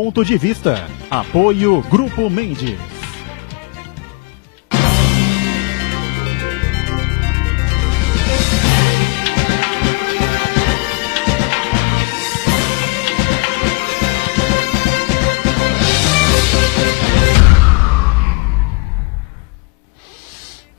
Ponto de Vista. Apoio Grupo Mendes.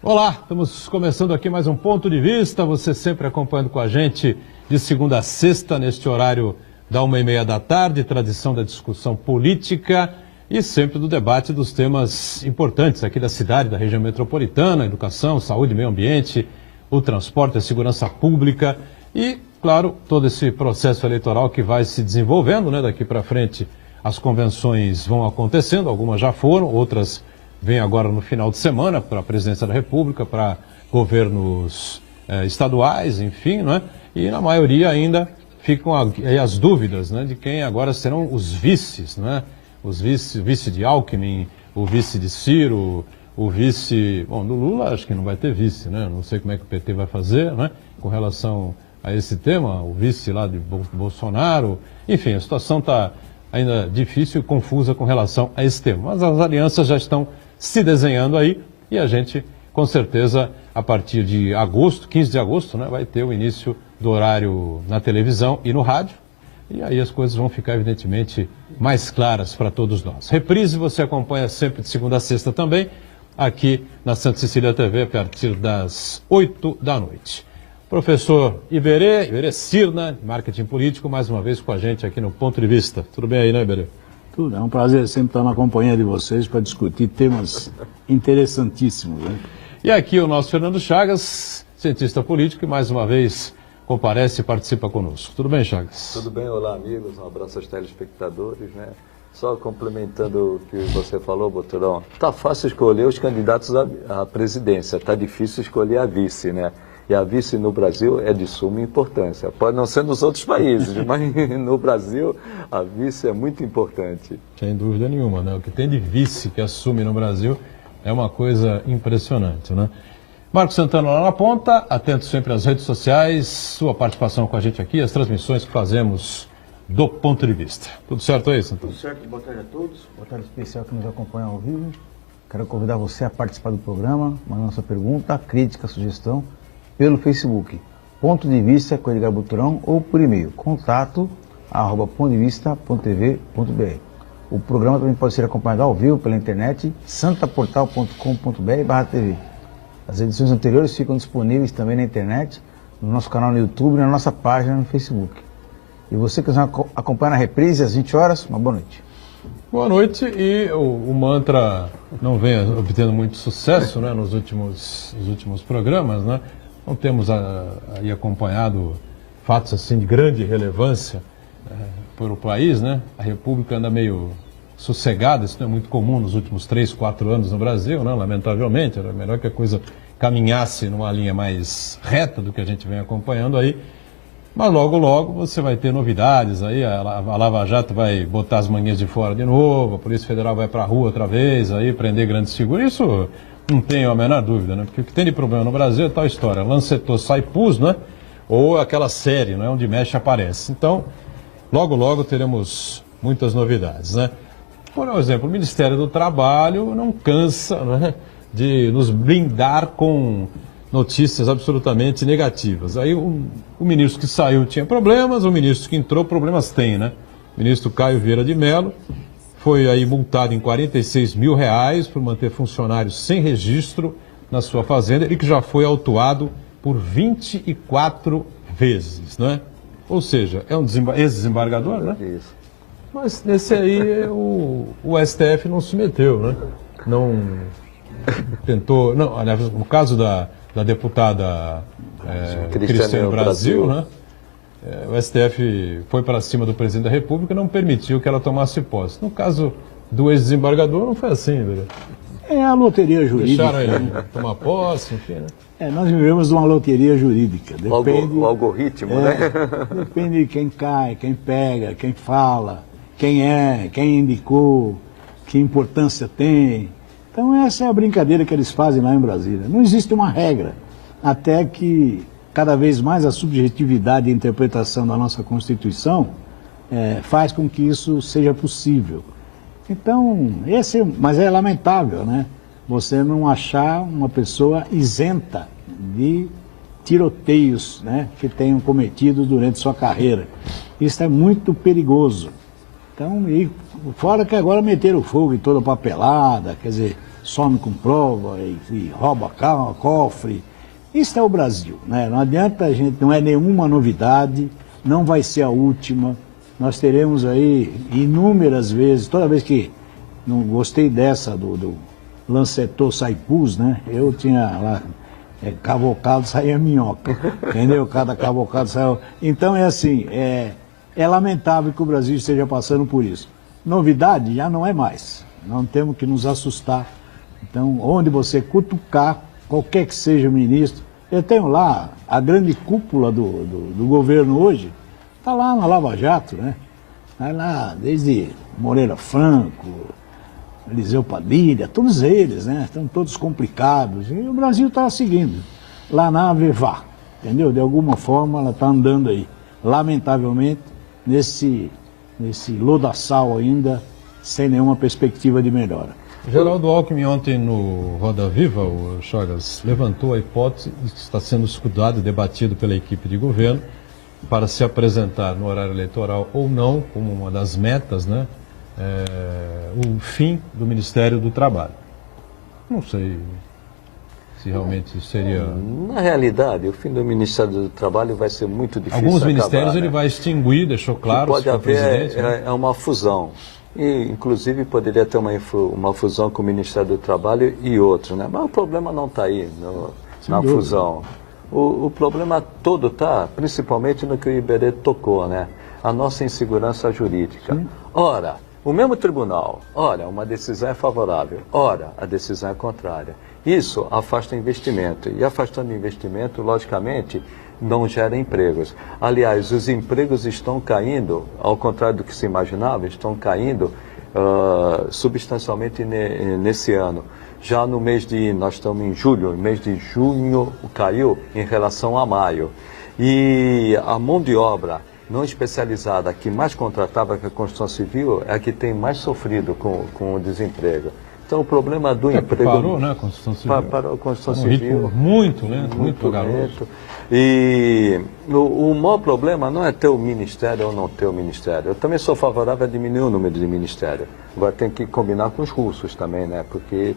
Olá, estamos começando aqui mais um Ponto de Vista, você sempre acompanhando com a gente de segunda a sexta, neste horário da 1h30 da tarde, tradição da discussão política e sempre do debate dos temas importantes aqui da cidade, da região metropolitana, educação, saúde, meio ambiente, o transporte, a segurança pública e, claro, todo esse processo eleitoral que vai se desenvolvendo, né, daqui para frente. As convenções vão acontecendo, algumas já foram, outras vem agora no final de semana para a presidência da República, para governos estaduais, enfim, não é? E na maioria ainda ficam as dúvidas, né, de quem agora serão os vices, né? O vice de Alckmin, o vice de Ciro, o vice... Bom, do Lula acho que não vai ter vice, né? Não sei como é que o PT vai fazer, né? Com relação a esse tema, o vice lá de Bolsonaro. Enfim, a situação está ainda difícil e confusa com relação a esse tema. Mas as alianças já estão se desenhando aí e a gente, com certeza, a partir de agosto, 15 de agosto, né, vai ter o início do horário na televisão e no rádio. E aí as coisas vão ficar, evidentemente, mais claras para todos nós. Reprise você acompanha sempre de segunda a sexta também, aqui na Santa Cecília TV, a partir das 8 da noite. Professor Iberê Cirna, marketing político, mais uma vez com a gente aqui no Ponto de Vista. Tudo bem aí, né, Iberê? Tudo, é um prazer sempre estar na companhia de vocês para discutir temas interessantíssimos, né? E aqui o nosso Fernando Chagas, cientista político, e mais uma vez comparece e participa conosco. Tudo bem, Chagas? Tudo bem, olá amigos, um abraço aos telespectadores, né? Só complementando o que você falou, Boturão, tá fácil escolher os candidatos à presidência, tá difícil escolher a vice, né? E a vice no Brasil é de suma importância. Pode não ser nos outros países, mas no Brasil a vice é muito importante. Sem dúvida nenhuma, né? O que tem de vice que assume no Brasil é uma coisa impressionante, né? Marcos Santana lá na ponta, atento sempre às redes sociais, sua participação com a gente aqui, as transmissões que fazemos do Ponto de Vista. Tudo certo aí, Santana? Tudo certo, boa tarde a todos, boa tarde especial que nos acompanha ao vivo. Quero convidar você a participar do programa, mandar sua pergunta, crítica, sugestão, pelo Facebook, Ponto de Vista com Edgar Boturão, ou por e-mail, contato@pontodevista.tv.br. O programa também pode ser acompanhado ao vivo pela internet, santaportal.com.br/tv. As edições anteriores ficam disponíveis também na internet, no nosso canal no YouTube e na nossa página no Facebook. E você que nos acompanha na reprise às 20 horas, uma boa noite. Boa noite, e o mantra não vem obtendo muito sucesso, né, nos últimos programas, né? Não temos aí acompanhado fatos assim de grande relevância para o país, né? A República anda meio sossegada, isso não é muito comum nos últimos 3, 4 anos no Brasil, né? Lamentavelmente, era melhor que a coisa caminhasse numa linha mais reta do que a gente vem acompanhando aí. Mas logo, logo você vai ter novidades aí, a Lava Jato vai botar as manguinhas de fora de novo, a Polícia Federal vai para a rua outra vez, aí prender grandes figuras, isso não tenho a menor dúvida, né? Porque o que tem de problema no Brasil é tal história, lancetou, sai pus, né? Ou aquela série, né? Onde mexe aparece. Então, logo, logo teremos muitas novidades, né? Por exemplo, o Ministério do Trabalho não cansa, né, de nos blindar com notícias absolutamente negativas. Aí o ministro que saiu tinha problemas, o ministro que entrou problemas tem, né? O ministro Caio Vieira de Mello foi aí multado em R$46 mil por manter funcionários sem registro na sua fazenda e que já foi autuado por 24 vezes, né? Ou seja, é um ex-desembargador, né? Isso. Mas nesse aí o STF não se meteu, né? Não tentou... Não, aliás, no caso da deputada Cristiane Brasil, né? O STF foi para cima do presidente da República e não permitiu que ela tomasse posse. No caso do ex-desembargador, não foi assim, velho. É a loteria jurídica. Deixaram ele tomar posse, enfim, né? Nós vivemos de uma loteria jurídica. Depende, o algoritmo, né? Depende de quem cai, quem pega, quem fala, quem indicou, que importância tem. Então essa é a brincadeira que eles fazem lá em Brasília. Não existe uma regra, até que cada vez mais a subjetividade e a interpretação da nossa Constituição faz com que isso seja possível. Então, mas é lamentável, né? Você não achar uma pessoa isenta de tiroteios, né, que tenham cometido durante sua carreira. Isso é muito perigoso. Então, e fora que agora meteram fogo em toda a papelada, quer dizer, some com prova e rouba carro, cofre. Isso é o Brasil, né? Não adianta a gente, não é nenhuma novidade, não vai ser a última. Nós teremos aí inúmeras vezes, toda vez que não gostei dessa do Lancetor Saipus, né? Eu tinha lá cavocado saía minhoca, entendeu? Cada cavocado saiu. Então é assim, é lamentável que o Brasil esteja passando por isso. Novidade já não é mais, não temos que nos assustar. Então, onde você cutucar, qualquer que seja o ministro, eu tenho lá a grande cúpula do governo hoje, está lá na Lava Jato, né? Está lá desde Moreira Franco, Eliseu Padilha, todos eles, né? Estão todos complicados. E o Brasil está seguindo. Lá na Avevá, entendeu? De alguma forma ela está andando aí. Lamentavelmente, nesse lodaçal ainda, sem nenhuma perspectiva de melhora. Geraldo Alckmin ontem no Roda Viva, o Chagas, levantou a hipótese de que está sendo estudado e debatido pela equipe de governo para se apresentar no horário eleitoral ou não, como uma das metas, né? O fim do Ministério do Trabalho. Não sei se realmente seria... Na realidade, o fim do Ministério do Trabalho vai ser muito difícil. Alguns acabar, ministérios né? ele vai extinguir, deixou claro. Pode haver presidente, né? uma fusão. E, inclusive, poderia ter uma fusão com o Ministério do Trabalho e outro, né? Mas o problema não está aí na fusão. O problema todo está, principalmente no que o Iberê tocou, né? A nossa insegurança jurídica. Sim. Ora, o mesmo tribunal, ora, uma decisão é favorável, ora, a decisão é contrária. Isso afasta investimento. E afastando investimento, logicamente, não gera empregos. Aliás, os empregos estão caindo, ao contrário do que se imaginava, estão caindo substancialmente nesse ano. Já no mês nós estamos em julho, no mês de junho caiu em relação a maio. E a mão de obra não especializada, que mais contratava que a construção civil, é a que tem mais sofrido com o desemprego. Então o problema do emprego... Parou, né, a construção civil? Parou a construção civil. Muito lento, muito garoto. E o maior problema não é ter o ministério ou não ter o ministério. Eu também sou favorável a diminuir o número de ministério. Agora tem que combinar com os russos também, né? Porque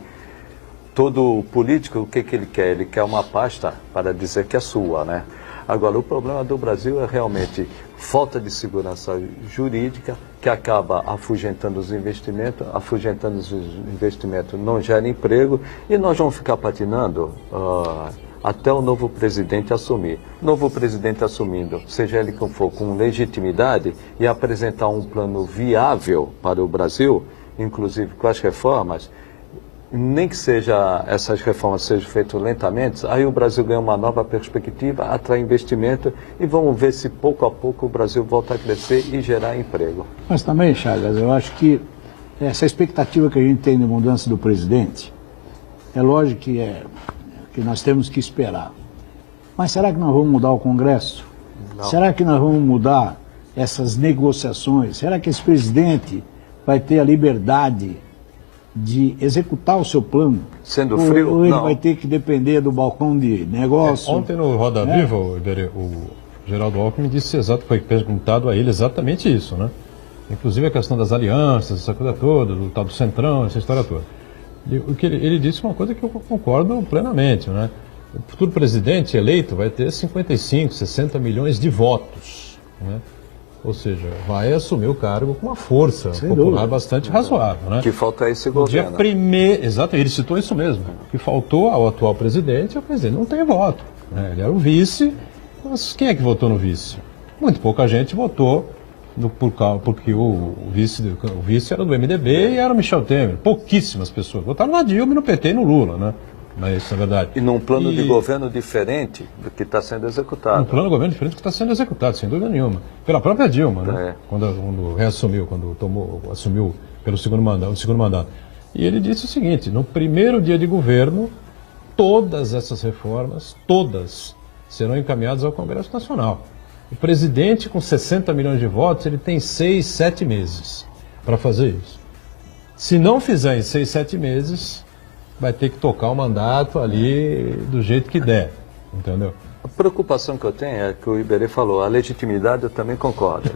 todo político, o que ele quer? Ele quer uma pasta para dizer que é sua, né? Agora, o problema do Brasil é realmente falta de segurança jurídica, que acaba afugentando os investimentos não gera emprego, e nós vamos ficar patinando até o novo presidente assumir. Novo presidente assumindo, seja ele quem for, com legitimidade, e apresentar um plano viável para o Brasil, inclusive com as reformas, nem que essas reformas sejam feitas lentamente, aí o Brasil ganha uma nova perspectiva, atrai investimento e vamos ver se pouco a pouco o Brasil volta a crescer e gerar emprego. Mas também, Chagas, eu acho que essa expectativa que a gente tem de mudança do presidente, é lógico que nós temos que esperar. Mas será que nós vamos mudar o Congresso? Não. Será que nós vamos mudar essas negociações? Será que esse presidente vai ter a liberdade de executar o seu plano? Sendo frio, ou ele não. vai ter que depender do balcão de negócio? Ontem no Roda Viva, o Geraldo Alckmin disse foi perguntado a ele exatamente isso, né? Inclusive a questão das alianças, essa coisa toda, do tal do Centrão, essa história toda. O que ele disse uma coisa que eu concordo plenamente, né? O futuro presidente eleito vai ter 55, 60 milhões de votos, né? Ou seja, vai assumir o cargo com uma força popular bastante razoável, né? Que falta esse No governo. dia primeiro, exato, ele citou isso mesmo. O que faltou ao atual presidente, o presidente não tem voto, né? Ele era o vice, mas quem é que votou no vice? Muito pouca gente votou porque o vice era do MDB e era o Michel Temer. Pouquíssimas pessoas votaram na Dilma, no PT e no Lula, né? Mas isso é verdade. E num plano de governo diferente do que está sendo executado. Um plano de governo diferente do que está sendo executado, sem dúvida nenhuma. Pela própria Dilma, né? Quando reassumiu, assumiu pelo segundo mandato. E ele disse o seguinte: no primeiro dia de governo, todas essas reformas, todas, serão encaminhadas ao Congresso Nacional. O presidente, com 60 milhões de votos, ele tem 6, 7 meses para fazer isso. Se não fizer em 6, 7 meses, vai ter que tocar o mandato ali do jeito que der, entendeu? A preocupação que eu tenho é que o Iberê falou, a legitimidade eu também concordo.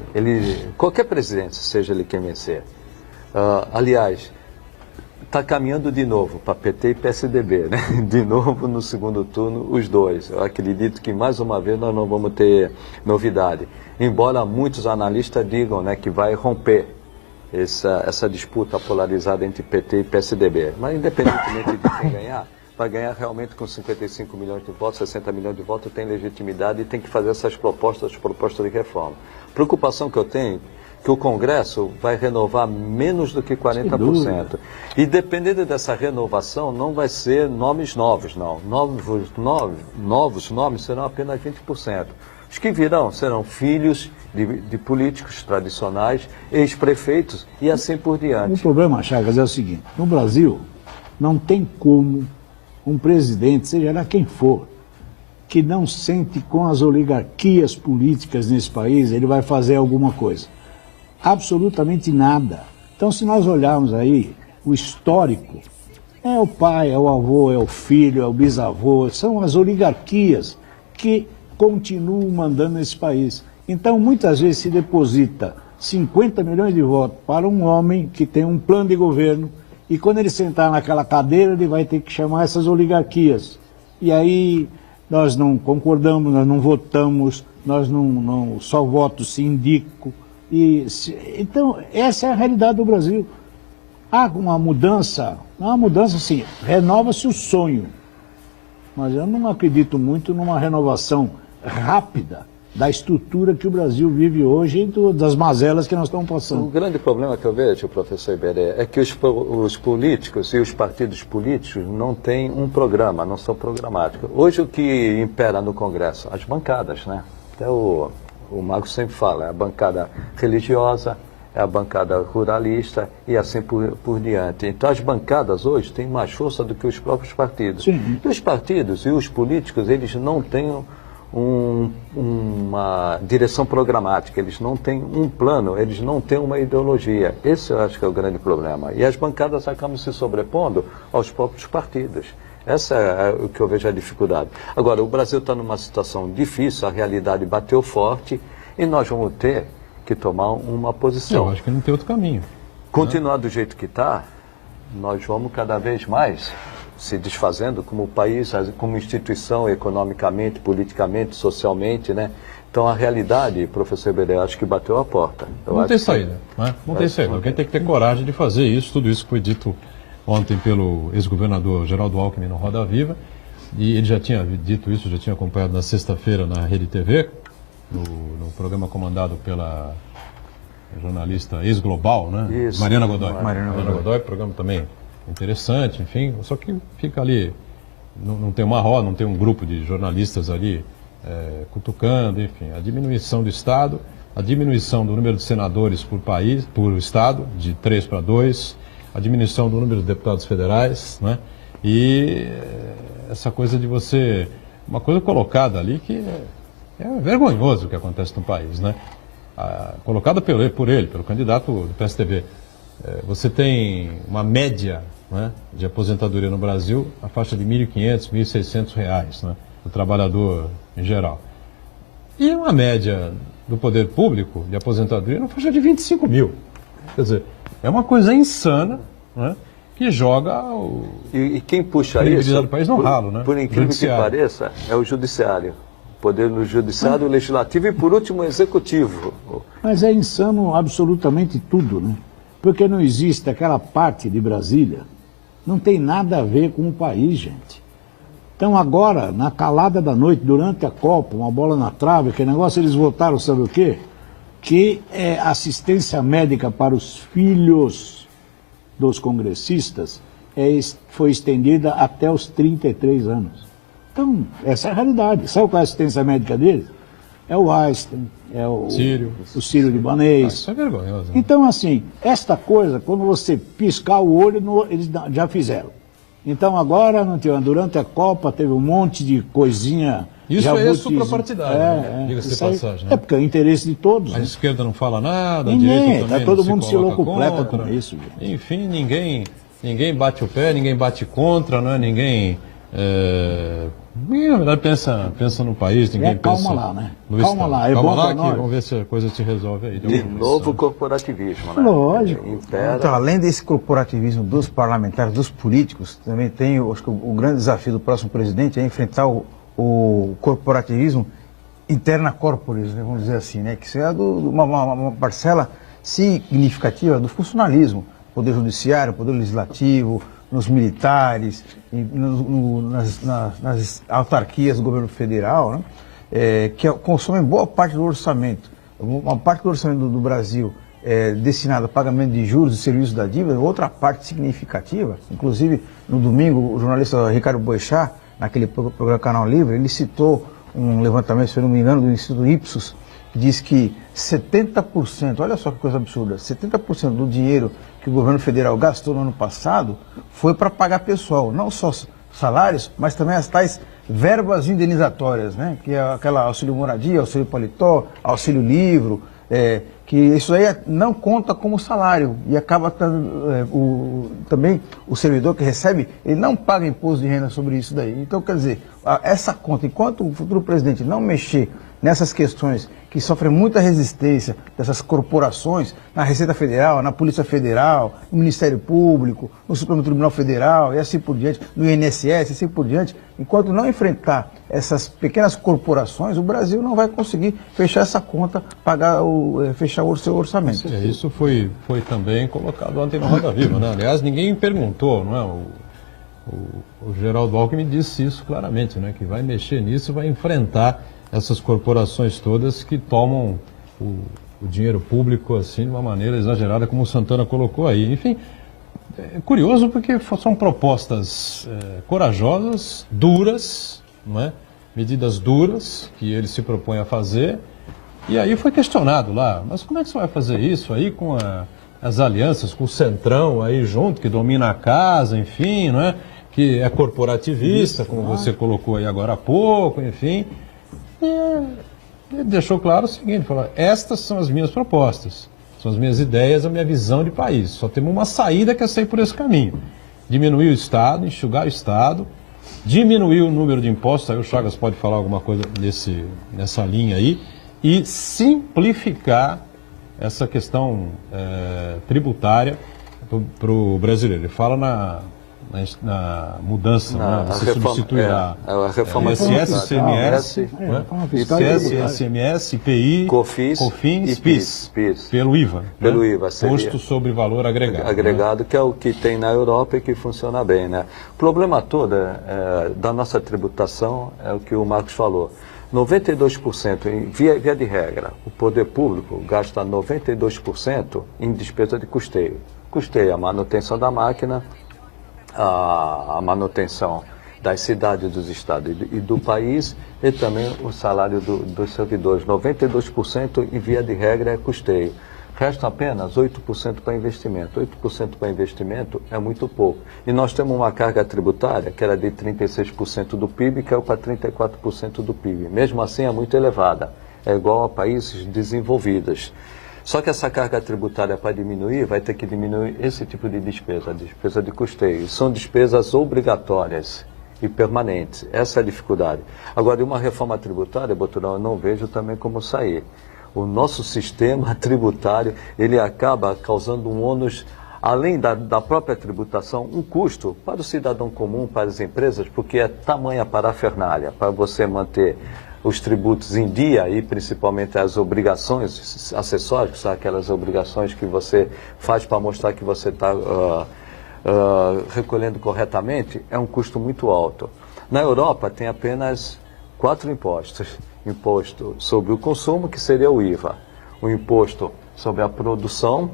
Qualquer presidente, seja ele quem vencer, aliás, está caminhando de novo para PT e PSDB, né? De novo no segundo turno, os dois. Eu acredito que mais uma vez nós não vamos ter novidade. Embora muitos analistas digam, né, que vai romper essa disputa polarizada entre PT e PSDB. Mas independentemente de quem ganhar, vai ganhar realmente com 55 milhões de votos, 60 milhões de votos, tem legitimidade e tem que fazer essas propostas de reforma. Preocupação que eu tenho que o Congresso vai renovar menos do que 40%. E dependendo dessa renovação, não vai ser nomes novos, não. Novos nomes serão apenas 20%. Os que virão serão filhos de políticos tradicionais, ex-prefeitos e assim por diante. O problema, Chagas, é o seguinte, no Brasil não tem como um presidente, seja lá quem for, que não sente com as oligarquias políticas nesse país, ele vai fazer alguma coisa. Absolutamente nada. Então, se nós olharmos aí o histórico, é o pai, é o avô, é o filho, é o bisavô, são as oligarquias que continuam mandando nesse país. Então, muitas vezes se deposita 50 milhões de votos para um homem que tem um plano de governo e quando ele sentar naquela cadeira, ele vai ter que chamar essas oligarquias. E aí nós não concordamos, nós não votamos, nós não só votos se indicam. Então, essa é a realidade do Brasil. Há uma mudança, sim, renova-se o sonho. Mas eu não acredito muito numa renovação rápida da estrutura que o Brasil vive hoje e das mazelas que nós estamos passando. O grande problema que eu vejo, professor Iberê, é que os políticos e os partidos políticos não têm um programa, não são programáticos. Hoje o que impera no Congresso? As bancadas, né? Até o Mago sempre fala, é a bancada religiosa, é a bancada ruralista e assim por diante. Então as bancadas hoje têm mais força do que os próprios partidos. Sim. E os partidos e os políticos, eles não têm uma direção programática, eles não têm um plano, eles não têm uma ideologia. Esse eu acho que é o grande problema. E as bancadas acabam se sobrepondo aos próprios partidos. Essa é o que eu vejo a dificuldade. Agora, o Brasil está numa situação difícil, a realidade bateu forte e nós vamos ter que tomar uma posição. Eu acho que não tem outro caminho. Continuar do jeito que está, nós vamos cada vez mais se desfazendo como país, como instituição, economicamente, politicamente, socialmente, né? Então a realidade, professor Iberê, acho que bateu a porta. Não tem saída, né? Não tem saída. Alguém tem que ter coragem de fazer isso, tudo isso que foi dito ontem pelo ex-governador Geraldo Alckmin no Roda Viva, e ele já tinha dito isso, já tinha acompanhado na sexta-feira na Rede TV, no programa comandado pela jornalista ex-global, né? Isso. Mariana Godoy. Mariana Godoy, programa também interessante, enfim, só que fica ali, não tem uma roda, não tem um grupo de jornalistas ali cutucando, enfim, a diminuição do Estado, a diminuição do número de senadores por Estado, de 3 para 2, a diminuição do número de deputados federais, né? E essa coisa de você, uma coisa colocada ali que é vergonhoso o que acontece no país, né? Colocada por ele, pelo candidato do PSDB. Você tem uma média, né, de aposentadoria no Brasil, a faixa de R$ 1.500, R$ 1.600, né, do trabalhador em geral. E uma média do poder público de aposentadoria na faixa de 25 mil. Quer dizer, é uma coisa insana, né, que joga E quem puxa credibilidade isso, do país no ralo, né? por incrível que pareça, é o judiciário. O poder no judiciário, o legislativo e, por último, o executivo. Mas é insano absolutamente tudo, né? Porque não existe aquela parte de Brasília, não tem nada a ver com o país, gente. Então agora, na calada da noite, durante a Copa, uma bola na trave, aquele negócio, eles votaram, sabe o quê? Que assistência médica para os filhos dos congressistas foi estendida até os 33 anos. Então, essa é a realidade. Sabe qual é a assistência médica deles? É o Einstein, é o Sírio Libanês. Isso é vergonhoso. Né? Então, assim, esta coisa, quando você piscar o olho, eles já fizeram. Então, agora, durante a Copa, teve um monte de coisinha Isso aí é jabutis. suprapartidário, né? Diga-se de Isso aí- passagem. Né? É porque é o interesse de todos. A Né? esquerda não fala nada, a Ninguém, direita tá também todo não mundo se se coloca locupleta contra. com isso, gente. Enfim, ninguém bate o pé, ninguém bate contra, não é? Ninguém na verdade pensa no país, ninguém calma pensa lá, né? no Calma Estado. lá, é Calma bom lá pra que nós. vamos ver se a coisa se resolve aí. De novo corporativismo, né? Lógico. Impera. Então, além desse corporativismo dos parlamentares, dos políticos, também tem, acho que o grande desafio do próximo presidente é enfrentar o corporativismo interna corporis, né, vamos dizer assim, né, que isso é uma parcela significativa do funcionalismo, poder judiciário, poder legislativo, nos militares, nas autarquias do governo federal, né, que consomem boa parte do orçamento. Uma parte do orçamento do Brasil é destinada a pagamento de juros e serviços da dívida, outra parte significativa, inclusive no domingo o jornalista Ricardo Boechat, naquele programa Canal Livre, ele citou um levantamento, se eu não me engano, do Instituto Ipsos, que diz que 70%, olha só que coisa absurda, 70% do dinheiro que o governo federal gastou no ano passado foi para pagar pessoal, não só salários, mas também as tais verbas indenizatórias, né? Que é aquela auxílio moradia, auxílio paletó, auxílio livro, que isso aí não conta como salário e acaba também o servidor que recebe, ele não paga imposto de renda sobre isso daí. Então, quer dizer, essa conta, enquanto o futuro presidente não mexer nessas questões que sofrem muita resistência dessas corporações, na Receita Federal, na Polícia Federal, no Ministério Público, no Supremo Tribunal Federal e assim por diante, no INSS e assim por diante, enquanto não enfrentar essas pequenas corporações, o Brasil não vai conseguir fechar essa conta, fechar o seu orçamento. Isso foi também colocado ontem na Roda Viva, né? Aliás, ninguém perguntou, não é? O Geraldo Alckmin disse isso claramente, né? Que vai mexer nisso, vai enfrentar essas corporações todas que tomam o dinheiro público assim de uma maneira exagerada, como o Santana colocou aí. Enfim, é curioso porque são propostas corajosas, duras, não é? Medidas duras que ele se propõe a fazer. E aí foi questionado lá, mas como é que você vai fazer isso aí com as alianças, com o Centrão aí junto, que domina a casa, enfim, não é? Que é corporativista, como você colocou aí agora há pouco, enfim. Ele deixou claro o seguinte, falou, estas são as minhas propostas, são as minhas ideias, a minha visão de país. Só temos uma saída que é sair por esse caminho. Diminuir o Estado, enxugar o Estado, diminuir o número de impostos, aí o Chagas pode falar alguma coisa nessa linha aí, e simplificar essa questão tributária para o brasileiro. Ele fala na mudança, né? Você substitui a reforma ISS, ICMS, ICMS, IPI, COFINS e PIS, pelo IVA. Pelo né? IVA, seria Posto sobre valor agregado. Agregado, né? Que é o que tem na Europa e que funciona bem, né? O problema todo da nossa tributação é o que o Marcos falou. 92%, via de regra, o poder público gasta 92% em despesa de custeio. Custeia a manutenção da máquina, a manutenção das cidades, dos estados e do país, e também o salário dos servidores. 92% em via de regra é custeio. Resta apenas 8% para investimento. 8% para investimento é muito pouco. E nós temos uma carga tributária que era de 36% do PIB, que é para 34% do PIB. Mesmo assim é muito elevada. É igual a países desenvolvidos. Só que essa carga tributária, para diminuir, vai ter que diminuir esse tipo de despesa, a despesa de custeio. São despesas obrigatórias e permanentes. Essa é a dificuldade. Agora, uma reforma tributária, Boturão, eu não vejo também como sair. O nosso sistema tributário, ele acaba causando um ônus, além da própria tributação, um custo para o cidadão comum, para as empresas, porque é tamanha parafernália para você manter os tributos em dia e principalmente as obrigações acessórias, que são aquelas obrigações que você faz para mostrar que você está recolhendo corretamente, é um custo muito alto. Na Europa tem apenas 4 impostos. Imposto sobre o consumo, que seria o IVA. O imposto sobre a produção,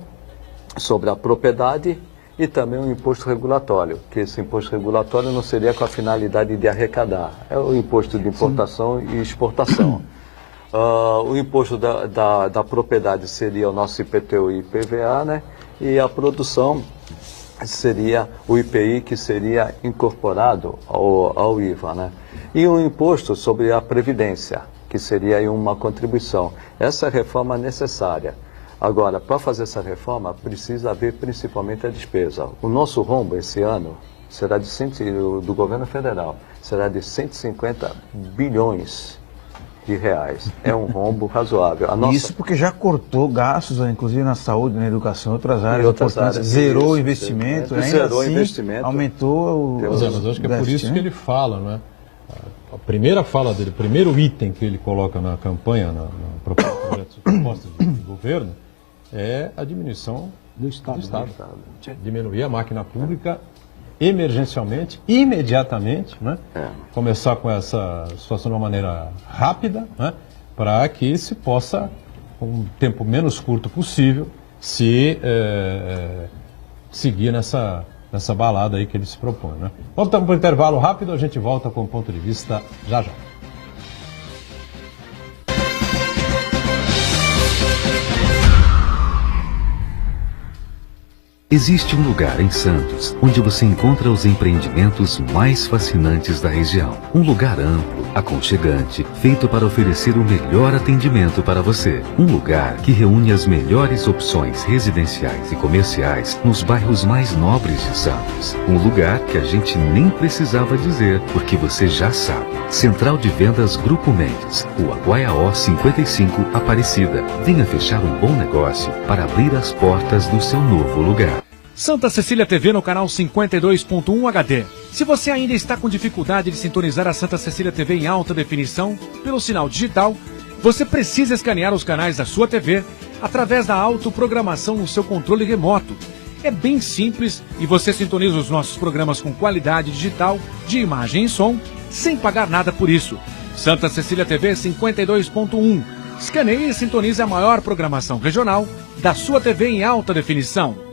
sobre a propriedade e também o imposto regulatório, que esse imposto regulatório não seria com a finalidade de arrecadar, é o imposto de importação e exportação. O imposto da propriedade seria o nosso IPTU e IPVA, né? E a produção seria o IPI, que seria incorporado ao IVA, né? E um imposto sobre a Previdência, que seria aí uma contribuição. Essa reforma é necessária. Agora, para fazer essa reforma, precisa haver principalmente a despesa. O nosso rombo esse ano será do governo federal, será de 150 bilhões de reais. É um rombo razoável. Isso porque já cortou gastos, inclusive na saúde, na educação, outras áreas outras importantes, áreas, zerou o isso, investimento, ainda zerou o assim, investimento. aumentou o Mas eu acho que é por isso né? que ele fala, né? A primeira fala dele, o primeiro item que ele coloca na campanha, na proposta de governo, é a diminuição Do Estado. Diminuir a máquina pública emergencialmente, imediatamente, né? Começar com essa situação de uma maneira rápida, né? Para que se possa, com um tempo menos curto possível, seguir nessa balada aí que ele se propõe, né? Vamos para um intervalo rápido, a gente volta com o ponto de vista já já. Existe um lugar em Santos onde você encontra os empreendimentos mais fascinantes da região. Um lugar amplo, aconchegante, feito para oferecer o melhor atendimento para você. Um lugar que reúne as melhores opções residenciais e comerciais nos bairros mais nobres de Santos. Um lugar que a gente nem precisava dizer, porque você já sabe. Central de Vendas Grupo Mendes, Rua Guaiaó 55, Aparecida. Venha fechar um bom negócio para abrir as portas do seu novo lugar. Santa Cecília TV no canal 52.1 HD. Se você ainda está com dificuldade de sintonizar a Santa Cecília TV em alta definição pelo sinal digital, você precisa escanear os canais da sua TV através da autoprogramação no seu controle remoto. É bem simples e você sintoniza os nossos programas com qualidade digital, de imagem e som, sem pagar nada por isso. Santa Cecília TV 52.1. Escaneie e sintonize a maior programação regional da sua TV em alta definição.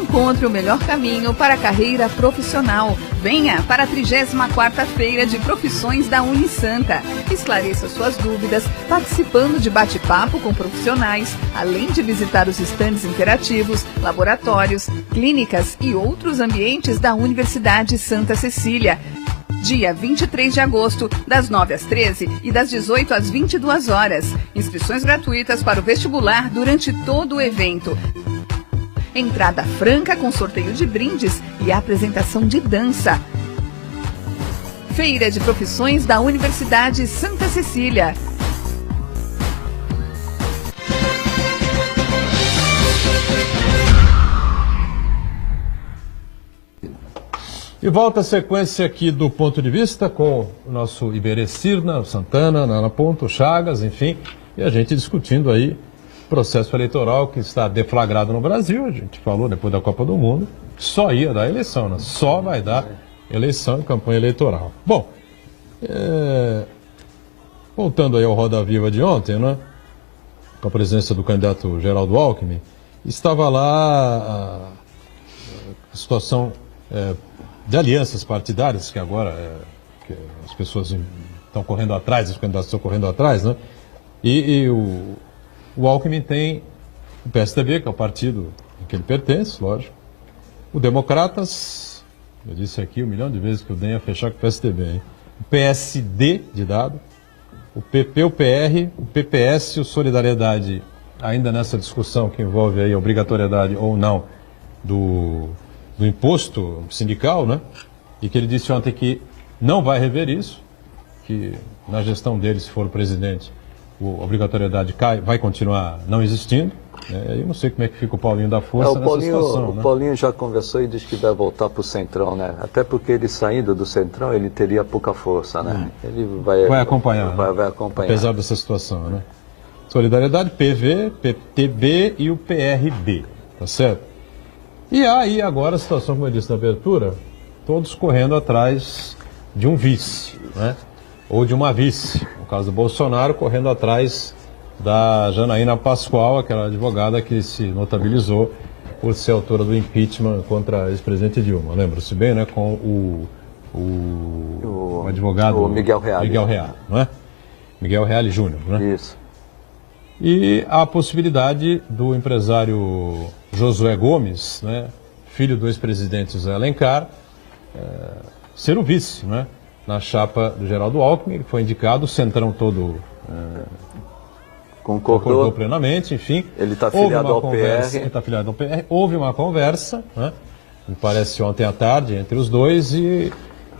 Encontre o melhor caminho para a carreira profissional. Venha para a 34ª Feira de Profissões da Unisanta. Esclareça suas dúvidas participando de bate-papo com profissionais, além de visitar os estandes interativos, laboratórios, clínicas e outros ambientes da Universidade Santa Cecília. Dia 23 de agosto, das 9 às 13 e das 18 às 22 horas. Inscrições gratuitas para o vestibular durante todo o evento. Entrada franca com sorteio de brindes e apresentação de dança. Feira de Profissões da Universidade Santa Cecília. E volta a sequência aqui do ponto de vista com o nosso Iberê Cirna, o Santana, Nana Ponto, Chagas, enfim, e a gente discutindo aí processo eleitoral que está deflagrado no Brasil. A gente falou depois da Copa do Mundo, só ia dar eleição, né? Só vai dar eleição e campanha eleitoral. Bom, voltando aí ao Roda Viva de ontem, né? Com a presença do candidato Geraldo Alckmin, estava lá a situação de alianças partidárias, que agora que as pessoas estão correndo atrás, os candidatos estão correndo atrás, né? E o Alckmin tem o PSDB, que é o partido em que ele pertence, lógico. O Democratas, eu disse aqui 1 milhão de vezes que o DEM ia fechar com o PSDB, hein? O PSD de dado, o PP, o PR, o PPS, o Solidariedade, ainda nessa discussão que envolve aí a obrigatoriedade ou não do imposto sindical, né? E que ele disse ontem que não vai rever isso, que na gestão dele, se for o presidente, a obrigatoriedade vai continuar não existindo. Eu não sei como é que fica o Paulinho da Força nessa situação. O Paulinho já conversou e disse que vai voltar para o Centrão, né? Até porque ele saindo do Centrão, ele teria pouca força, né? Ele vai acompanhar. Vai acompanhar. Apesar dessa situação, né? Solidariedade, PV, PTB e o PRB, tá certo? E aí agora a situação, como eu disse na abertura, todos correndo atrás de um vice, né? Ou de uma vice, no caso do Bolsonaro, correndo atrás da Janaína Pascoal, aquela advogada que se notabilizou por ser autora do impeachment contra a ex-presidente Dilma. Lembra-se bem, né? Com o advogado o Miguel Reale. Miguel Reale, não é? Miguel Reale Júnior, né? Isso. E a possibilidade do empresário Josué Gomes, né, filho do ex-presidente José Alencar, ser o vice, né, na chapa do Geraldo Alckmin. Ele foi indicado, o Centrão todo concordou plenamente, enfim. Ele está afiliado ao PR. Ele está afiliado ao PR. Houve uma conversa, né, me parece ontem à tarde, entre os dois, e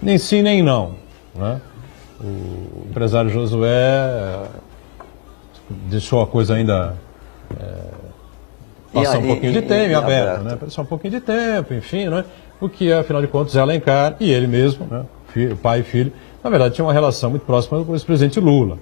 nem sim nem não, né? O empresário Josué deixou a coisa ainda passar um pouquinho de tempo, aberto, né? Passar um pouquinho de tempo, enfim, né? Porque, afinal de contas, Zé Alencar e ele mesmo, né? Pai e filho, na verdade, tinha uma relação muito próxima com o ex-presidente Lula.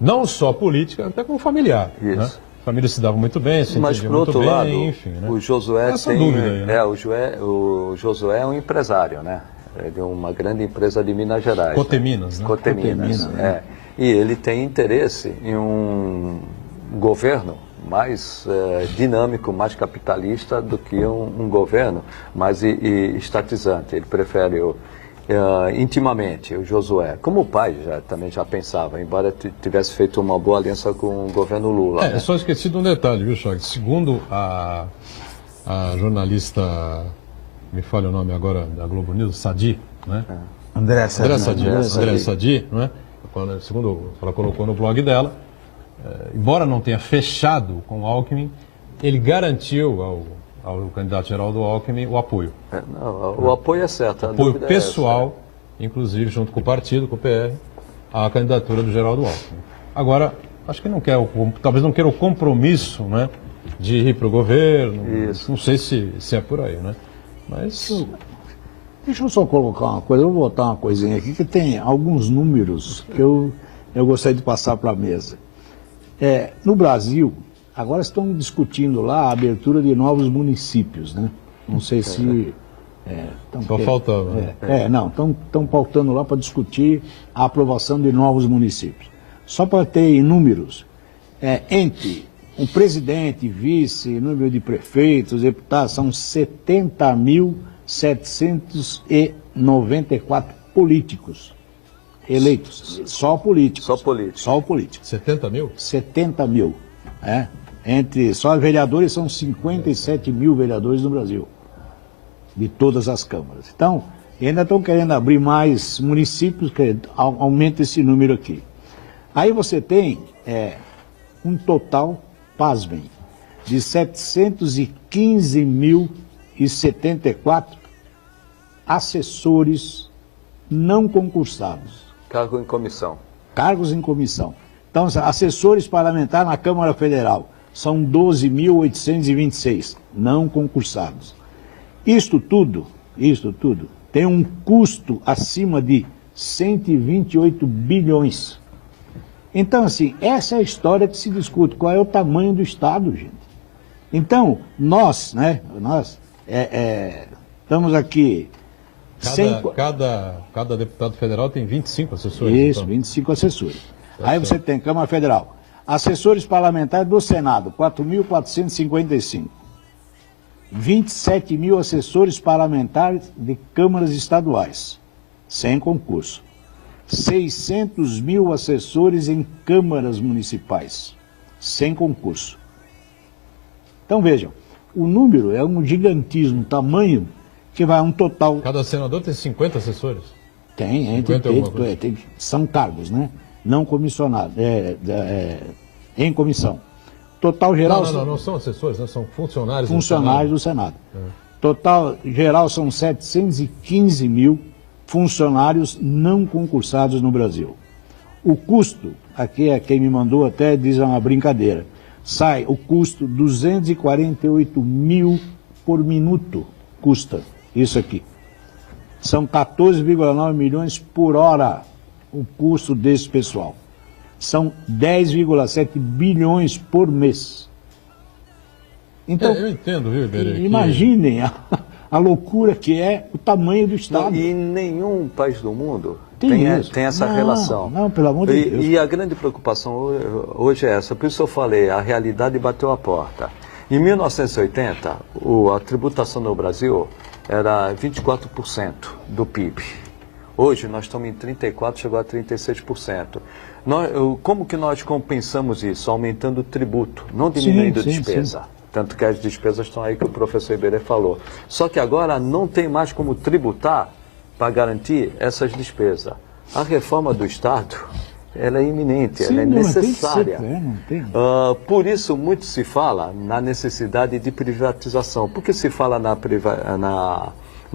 Não só política, até como familiar. Isso. Né? A família se dava muito bem, se Mas, entendia por outro muito bem, lado, enfim, né? o Josué essa tem... dúvida aí, né? O Josué é um empresário, né? É de uma grande empresa de Minas Gerais. Coteminas, né? Coteminas, né? E ele tem interesse em um governo mais dinâmico, mais capitalista do que um governo mais estatizante. Ele prefere intimamente o Josué, como o pai também já pensava, embora tivesse feito uma boa aliança com o governo Lula. Eu só esqueci de um detalhe, viu, Choque? Segundo a jornalista, me falha o nome agora, da Globo News, Sadi, né? André Sadi, né? Segundo ela colocou no blog dela, embora não tenha fechado com o Alckmin, ele garantiu ao candidato Geraldo Alckmin o apoio. O apoio é certo. Apoio pessoal, inclusive junto com o partido, com o PR, à candidatura do Geraldo Alckmin. Agora, acho que talvez não queira o compromisso, né, de ir para o governo. Isso. Não sei se é por aí, né? Mas... Deixa eu só colocar uma coisa, eu vou botar uma coisinha aqui, que tem alguns números que eu gostaria de passar para a mesa. No Brasil, agora estão discutindo lá a abertura de novos municípios, né? Não sei se... Só faltava. Não, estão pautando lá para discutir a aprovação de novos municípios. Só para ter números, entre o presidente, vice, número de prefeitos, deputados, são 70.794 políticos eleitos. Só políticos. Só políticos. 70 mil? 70 mil. Só vereadores são 57 mil vereadores no Brasil, de todas as câmaras. Então, ainda estão querendo abrir mais municípios, que aumenta esse número aqui. Aí você tem um total, pasmem, de 715.074 assessores não concursados. Cargo em comissão. Cargos em comissão. Então, assessores parlamentares na Câmara Federal são 12.826 não concursados. Isto tudo tem um custo acima de 128 bilhões. Então, assim, essa é a história que se discute. Qual é o tamanho do Estado, gente? Então, nós estamos aqui... Cada deputado federal tem 25 assessores. Isso, então. 25 assessores. Aí você tem Câmara Federal. Assessores parlamentares do Senado, 4.455. 27 mil assessores parlamentares de câmaras estaduais, sem concurso. 600 mil assessores em câmaras municipais, sem concurso. Então vejam, o número é um gigantismo, tamanho, que vai a um total... Cada senador tem 50 assessores? Tem, são cargos, né? Não comissionados, em comissão. Total geral... Não são assessores, né? São funcionários do Senado. Total geral são 715 mil funcionários não concursados no Brasil. O custo, aqui é quem me mandou até diz uma brincadeira, sai o custo 248 mil por minuto, custa isso aqui. São 14,9 milhões por hora o custo desse pessoal. São 10,7 bilhões por mês. Então, eu entendo, viu, Iberê? Imaginem a loucura que é o tamanho do Estado. E nenhum país do mundo tem essa relação. Não, pelo amor de Deus. E a grande preocupação hoje é essa. Por isso eu falei, a realidade bateu a porta. Em 1980, a tributação no Brasil era 24% do PIB. Hoje nós estamos em 34%, chegou a 36%. Como que nós compensamos isso? Aumentando o tributo, não diminuindo a despesa. Sim. Tanto que as despesas estão aí que o professor Iberê falou. Só que agora não tem mais como tributar para garantir essas despesas. A reforma do Estado, ela é iminente, ela é necessária. Por isso, muito se fala na necessidade de privatização. Por que se fala na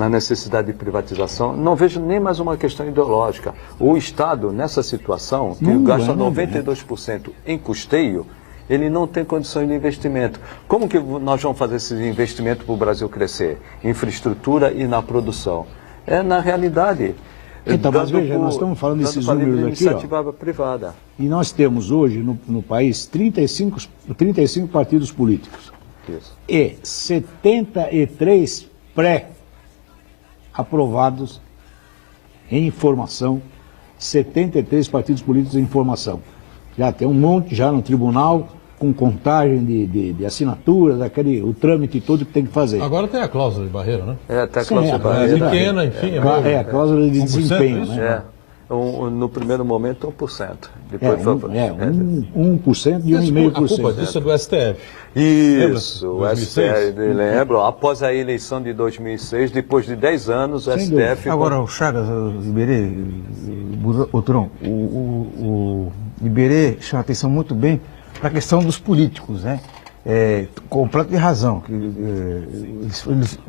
necessidade de privatização? Não vejo nem mais uma questão ideológica. O Estado, nessa situação, que gasta 92% em custeio, ele não tem condições de investimento. Como que nós vamos fazer esse investimento para o Brasil crescer? Infraestrutura e na produção. É na realidade. Então, mas veja, nós estamos falando desses números aqui, iniciativa privada. E nós temos hoje no país 35 partidos políticos. Isso. E 73 pré-aprovados em informação, 73 partidos políticos em informação. Já tem um monte já no tribunal, com contagem de assinatura, o trâmite todo que tem que fazer. Agora tem a cláusula de barreira, né? Tem a cláusula de barreira. Pequena, enfim. A cláusula de desempenho, né? No primeiro momento, 1%. Depois 1% e 1,5%. A culpa disso é do STF. Isso, o STF, lembro, após a eleição de 2006, depois de 10 anos, o STF... Agora, o Chagas, o Iberê, o Tron, o Iberê chama atenção muito bem para a questão dos políticos, né? Completo de razão.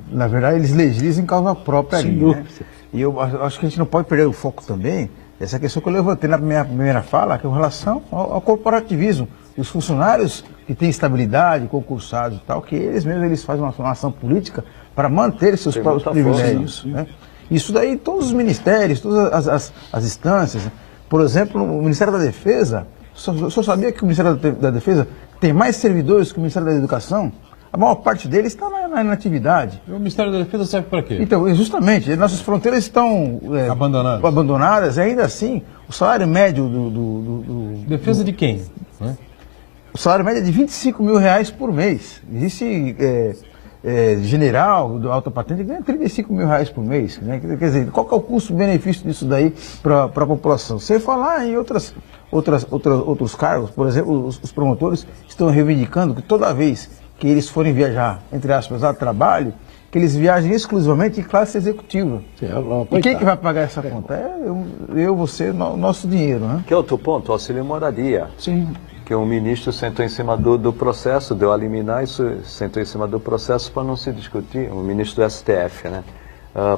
Na verdade, eles legislam em causa própria ali, né? E eu acho que a gente não pode perder o foco também, essa questão que eu levantei na minha primeira fala, que é com relação ao corporativismo. Os funcionários que têm estabilidade, concursados e tal, que eles fazem uma ação política para manter seus próprios privilégios. Né? Isso daí, todos os ministérios, todas as instâncias. Por exemplo, o Ministério da Defesa, o senhor sabia que o Ministério da Defesa tem mais servidores que o Ministério da Educação? A maior parte deles está na inatividade. E o Ministério da Defesa serve para quê? Então, justamente, nossas fronteiras estão abandonadas e ainda assim, o salário médio Defesa de quem? Né? O salário médio é de R$25 mil por mês. Existe general do alta patente que ganha R$35 mil por mês. Né? Quer dizer, qual que é o custo-benefício disso daí para a população? Sem falar em outros cargos, por exemplo, os promotores estão reivindicando que toda vez que eles forem viajar, entre aspas, a trabalho, que eles viajem exclusivamente em classe executiva. E quem que vai pagar essa conta? Você, nosso dinheiro, né? Que é outro ponto, auxílio moradia. Sim. Que o ministro sentou em cima do processo, deu a liminar, sentou em cima do processo para não se discutir, o ministro do STF, né?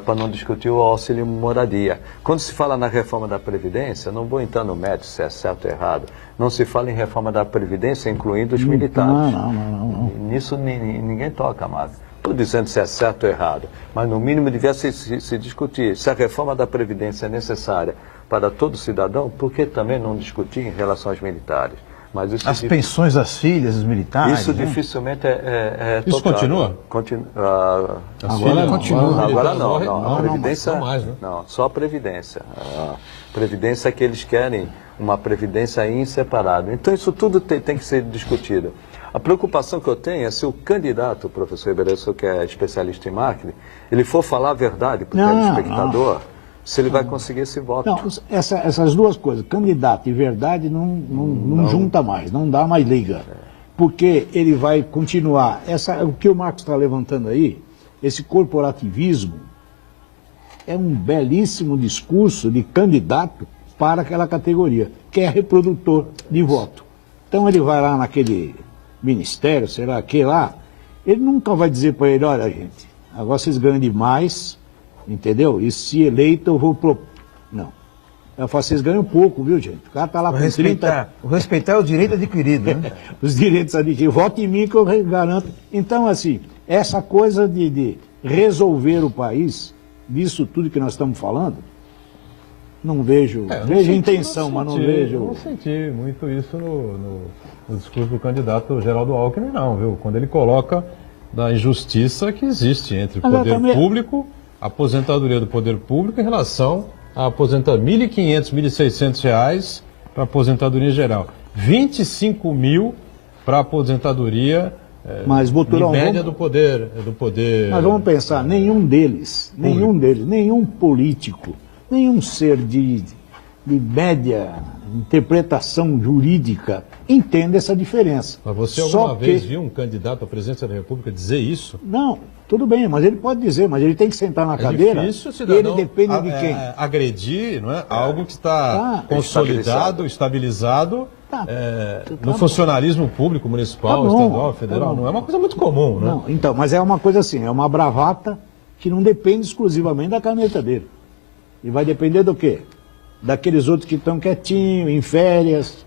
Para não discutir o auxílio moradia. Quando se fala na reforma da Previdência, não vou entrar no mérito se é certo ou errado, não se fala em reforma da Previdência incluindo os militares. Não. Nisso ninguém toca, Marco. Estou dizendo se é certo ou errado, mas no mínimo devia se discutir se a reforma da Previdência é necessária para todo cidadão, por que também não discutir em relação aos militares? Mas isso as pensões das filhas, dos militares. Isso dificilmente é isso tocado. Agora continua. Agora não. A Previdência, não mais, né? Não, só a Previdência. A Previdência é que eles querem uma Previdência em separado. Então isso tudo tem que ser discutido. A preocupação que eu tenho é se o candidato, o professor Iberê, que é especialista em marketing, ele for falar a verdade para o telespectador, se ele vai conseguir esse voto. Não, essas duas coisas, candidato e verdade, não junta mais, não dá mais liga. Porque ele vai continuar. O que o Marcos está levantando aí, esse corporativismo, é um belíssimo discurso de candidato para aquela categoria, que é reprodutor de voto. Então ele vai lá naquele ministério, será que lá, ele nunca vai dizer para ele, olha gente, agora vocês ganham demais, entendeu? E se eleito eu vou propor. Não. Eu falo, vocês ganham pouco, viu gente? O cara está lá com 30... O respeitar é o direito adquirido, né? Os direitos adquiridos. Vote em mim que eu garanto. Então, assim, essa coisa de resolver o país, disso tudo que nós estamos falando, não vejo, vejo intenção, mas não vejo... Eu não senti muito isso no discurso do candidato Geraldo Alckmin, não, viu? Quando ele coloca da injustiça que existe entre o poder público, a aposentadoria do poder público em relação a aposentadoria, R$ 1.500, R$ 1.600 para aposentadoria em geral, 25 mil para aposentadoria mas, Boturão, em média do poder. Mas vamos pensar, nenhum político, nenhum ser de média interpretação jurídica entende essa diferença. Mas você Só alguma que- vez viu um candidato à presidência da República dizer isso? Não, tudo bem, mas ele pode dizer, mas ele tem que sentar na cadeira. Difícil o E cidadão ele depende de quem? agredir, não é? Algo que está Tá. consolidado, estabilizado Tá. no funcionalismo público, municipal, Tá bom, estadual, federal. tá bom. Não é uma coisa muito comum, né? Não, então, mas é uma coisa assim, é uma bravata que não depende exclusivamente da caneta dele. E vai depender do quê? Daqueles outros que estão quietinhos, em férias,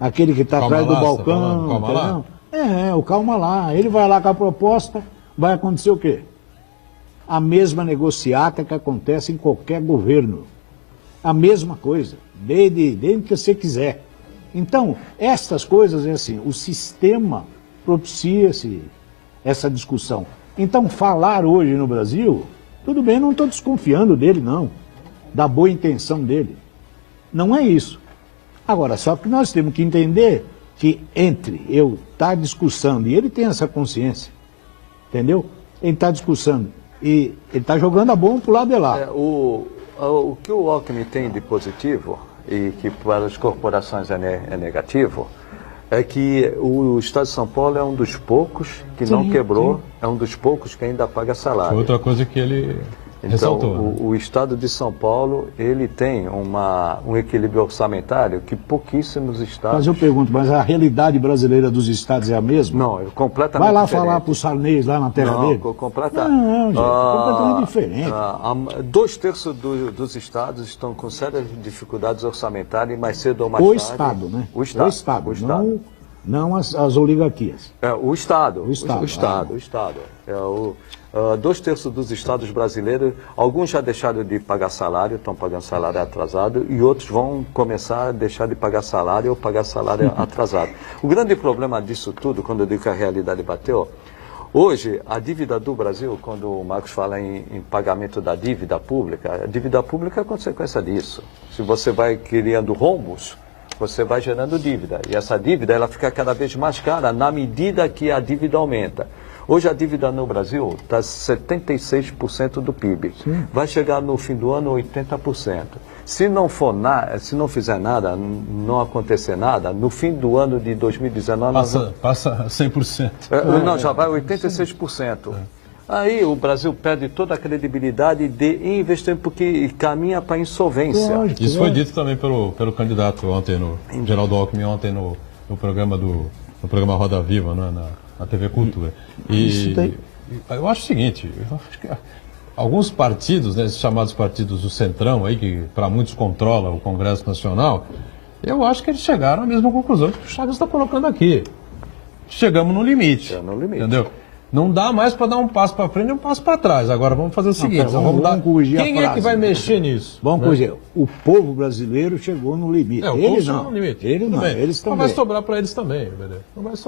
aquele que está Calma atrás do lá, você tá balcão. falando, calma lá? entendeu? O calma lá. Ele vai lá com a proposta, vai acontecer o quê? A mesma negociata que acontece em qualquer governo. A mesma coisa, desde que você quiser. Então, estas coisas é assim, o sistema propicia essa discussão. Então, falar hoje no Brasil, tudo bem, não estou desconfiando dele, não, da boa intenção dele. Não é isso. Agora, só que nós temos que entender que entre eu estar discussando, e ele tem essa consciência, entendeu? Ele está discussando e ele está jogando a bomba para o lado de lá. O que o Alckmin tem de positivo, e que para as corporações é negativo, é que o Estado de São Paulo é um dos poucos que não quebrou, é um dos poucos que ainda paga salário. Foi outra coisa que ele Então, ressaltou. né? o Estado de São Paulo, ele tem um equilíbrio orçamentário que pouquíssimos estados... Mas eu pergunto, mas a realidade brasileira dos estados é a mesma? Não, é completamente Vai lá diferente. falar para o Sarney lá na terra dele? Completamente. Não, gente, completamente diferente. 2/3 dos estados estão com sérias dificuldades orçamentárias e mais cedo ou mais O tarde... Estado, né? O Estado. O Estado. Não as oligarquias. O Estado. O Estado. O Estado. 2/3 dos estados brasileiros, alguns já deixaram de pagar salário, estão pagando salário atrasado, e outros vão começar a deixar de pagar salário ou pagar salário atrasado. O grande problema disso tudo, quando eu digo que a realidade bateu, hoje a dívida do Brasil, quando o Marcos fala em pagamento da dívida pública, a dívida pública é consequência disso. Se você vai criando rombos, você vai gerando dívida, e essa dívida ela fica cada vez mais cara na medida que a dívida aumenta. Hoje a dívida no Brasil está 76% do PIB. Sim. Vai chegar no fim do ano 80%. Se não fizer nada, não acontecer nada, no fim do ano de 2019... Passa 100%. Não, já vai 86%. Aí o Brasil perde toda a credibilidade de investir porque caminha para a insolvência. Lógico, Isso foi dito também pelo candidato ontem, Geraldo Alckmin, ontem no programa Roda Viva, né, na TV Cultura. Eu acho o seguinte, eu acho que alguns partidos, né, esses chamados partidos do Centrão, aí, que para muitos controla o Congresso Nacional, eu acho que eles chegaram à mesma conclusão que o Chagas está colocando aqui. Chegamos no limite. Entendeu? Não dá mais para dar um passo para frente e um passo para trás. Agora vamos fazer o seguinte, vamos corrigir a quem frase, é que vai mexer nisso? Vamos corrigir. O povo brasileiro chegou no limite. Eles não. no limite. Ele não, eles também. Mas vai sobrar para eles também, beleza?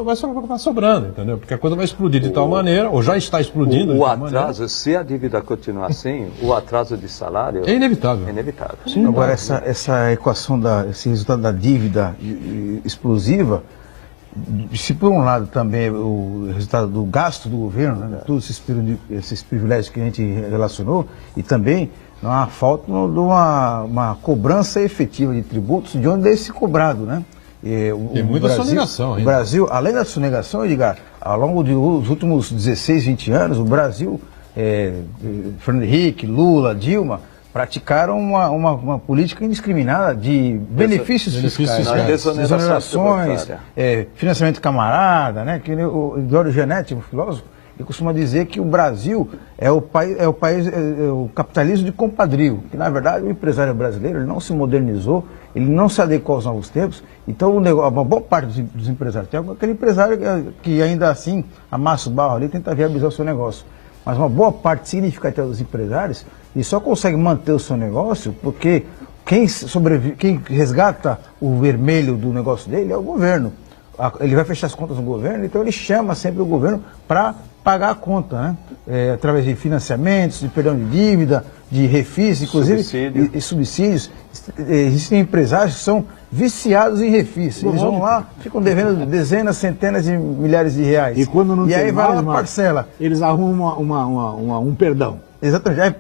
Vai sobrando, entendeu? Porque a coisa vai explodir de tal maneira, ou já está explodindo de tal maneira. Se a dívida continuar assim, o atraso de salário... É inevitável. É inevitável. Sim, agora, essa equação, esse resultado da dívida explosiva, se por um lado também o resultado do gasto do governo, né, todos esses privilégios que a gente relacionou, e também não há falta de uma cobrança efetiva de tributos de onde deve ser cobrado, né? Tem muita sonegação ainda. O Brasil, além da sonegação, Edgar, ao longo dos últimos 16, 20 anos, o Brasil, Fernando Henrique, Lula, Dilma, praticaram uma política indiscriminada de benefícios fiscais, né? Desonerações, financiamento camarada, né? Que o Eduardo Genetti, um filósofo, ele costuma dizer que o Brasil é o capitalismo de compadrio, que na verdade o empresário brasileiro ele não se modernizou, ele não se adequou aos novos tempos, então uma boa parte dos empresários, tem aquele empresário que ainda assim amassa o barro ali e tenta viabilizar o seu negócio, mas uma boa parte significativa dos empresários e só consegue manter o seu negócio porque quem resgata o vermelho do negócio dele é o governo. Ele vai fechar as contas no governo, então ele chama sempre o governo para pagar a conta, né? Através de financiamentos, de perdão de dívida, de refis, inclusive, e subsídios. Existem empresários que são viciados em refis. Eles vão lá, ficam devendo dezenas, centenas de milhares de reais. E quando não e tem aí vai mais, lá Marcos, parcela. eles arrumam um perdão. Exatamente.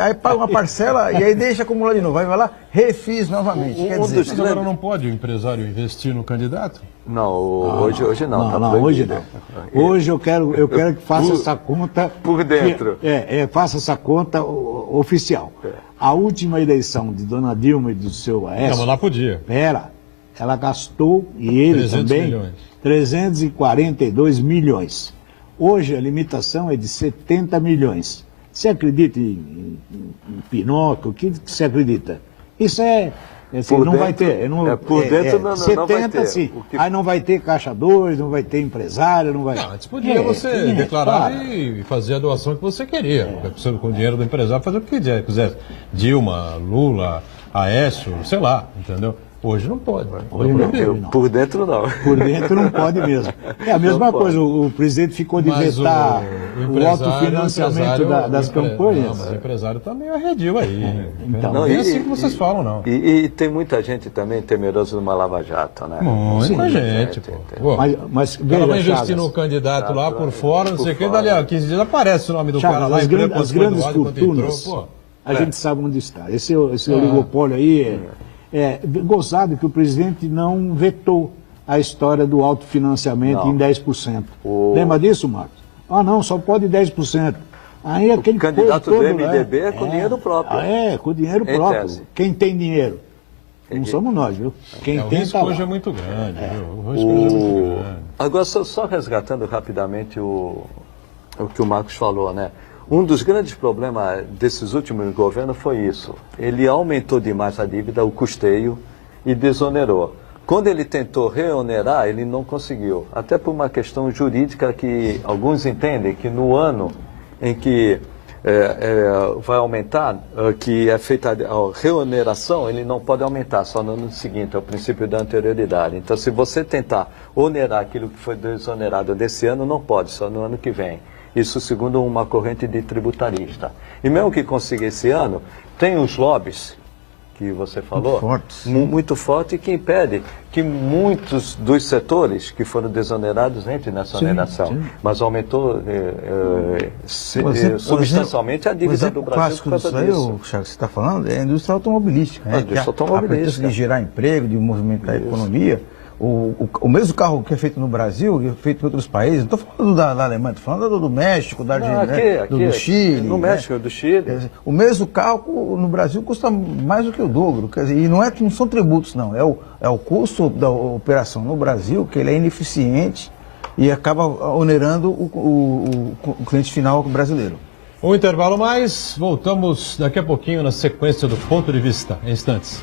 Aí paga uma parcela e aí deixa acumular de novo. Aí vai lá, refis novamente. Quer dizer, Mas agora não pode o empresário investir no candidato? Não, hoje não. Tá Hoje proibido. não. Hoje eu quero que faça essa conta... Por dentro. Faça essa conta oficial. A última eleição de Dona Dilma e do seu Aécio... Não, mas lá podia. Ela gastou, e ele 300 também, milhões. 342 milhões. Hoje a limitação é de 70 milhões. Você acredita em Pinóquio? O que você acredita? Isso assim, não vai ter. Por dentro não 70, vai ter. Sim. Aí não vai ter caixa 2, não vai ter empresário, não vai... Não, antes podia você declarar e fazer a doação que você queria. Você, com o dinheiro do empresário, fazer o que quisesse. Dilma, Lula, Aécio, sei lá, entendeu? Hoje não pode. Hoje não. Por dentro não. Por dentro não pode mesmo. É a mesma coisa, o presidente ficou de vetar o autofinanciamento das campanhas. Não, mas o empresário está meio arredio aí. Então, não é assim que vocês falam, não. E tem muita gente também temerosa de uma Lava-Jato, né? Muita gente, pô. Mas ela vai veja, investir no candidato lá por fora, não sei o que, dali a 15 dias aparece o nome do cara lá. As grandes fortunas, a gente sabe onde está. Esse oligopólio aí é gozado que o presidente não vetou a história do autofinanciamento em 10%. Lembra disso, Marcos? Não, só pode 10%. Aí aquele o candidato do todo, MDB é com dinheiro próprio. Com dinheiro próprio. Tese. Quem tem dinheiro? Não somos nós, viu? Quem o tem risco hoje é muito grande, viu? O risco hoje é muito grande. Agora, só resgatando rapidamente o que o Marcos falou, né? Um dos grandes problemas desses últimos governos foi isso. Ele aumentou demais a dívida, o custeio, e desonerou. Quando ele tentou reonerar, ele não conseguiu. Até por uma questão jurídica que alguns entendem que no ano em que vai aumentar, que é feita a reoneração, ele não pode aumentar, só no ano seguinte, é o princípio da anterioridade. Então, se você tentar onerar aquilo que foi desonerado desse ano, não pode, só no ano que vem. Isso segundo uma corrente de tributarista. E mesmo que consiga esse ano, tem os lobbies que você falou, muito forte, que impede que muitos dos setores que foram desonerados entrem nessa oneração. Sim. Mas aumentou substancialmente a dívida do Brasil por causa disso. O que você está falando é a indústria automobilística. Né? A pretexto de gerar emprego, de movimentar a economia. O mesmo carro que é feito no Brasil, que é feito em outros países, não estou falando da Alemanha, estou falando do México, da Argentina, do Chile. No México, do Chile. O mesmo carro no Brasil custa mais do que o dobro. Quer dizer, e não são tributos, não. É o custo da operação no Brasil, que ele é ineficiente e acaba onerando o cliente final brasileiro. Um intervalo mais, voltamos daqui a pouquinho na sequência do Ponto de Vista, em instantes.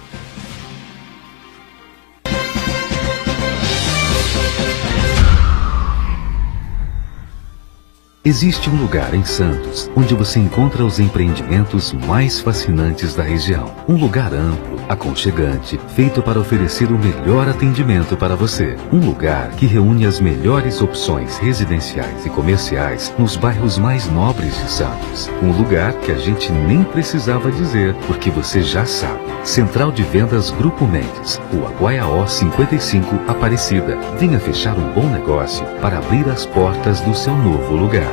Existe um lugar em Santos onde você encontra os empreendimentos mais fascinantes da região. Um lugar amplo, aconchegante, feito para oferecer o melhor atendimento para você. Um lugar que reúne as melhores opções residenciais e comerciais nos bairros mais nobres de Santos. Um lugar que a gente nem precisava dizer, porque você já sabe. Central de Vendas Grupo Mendes, Rua Guaiaó 55, Aparecida. Venha fechar um bom negócio para abrir as portas do seu novo lugar.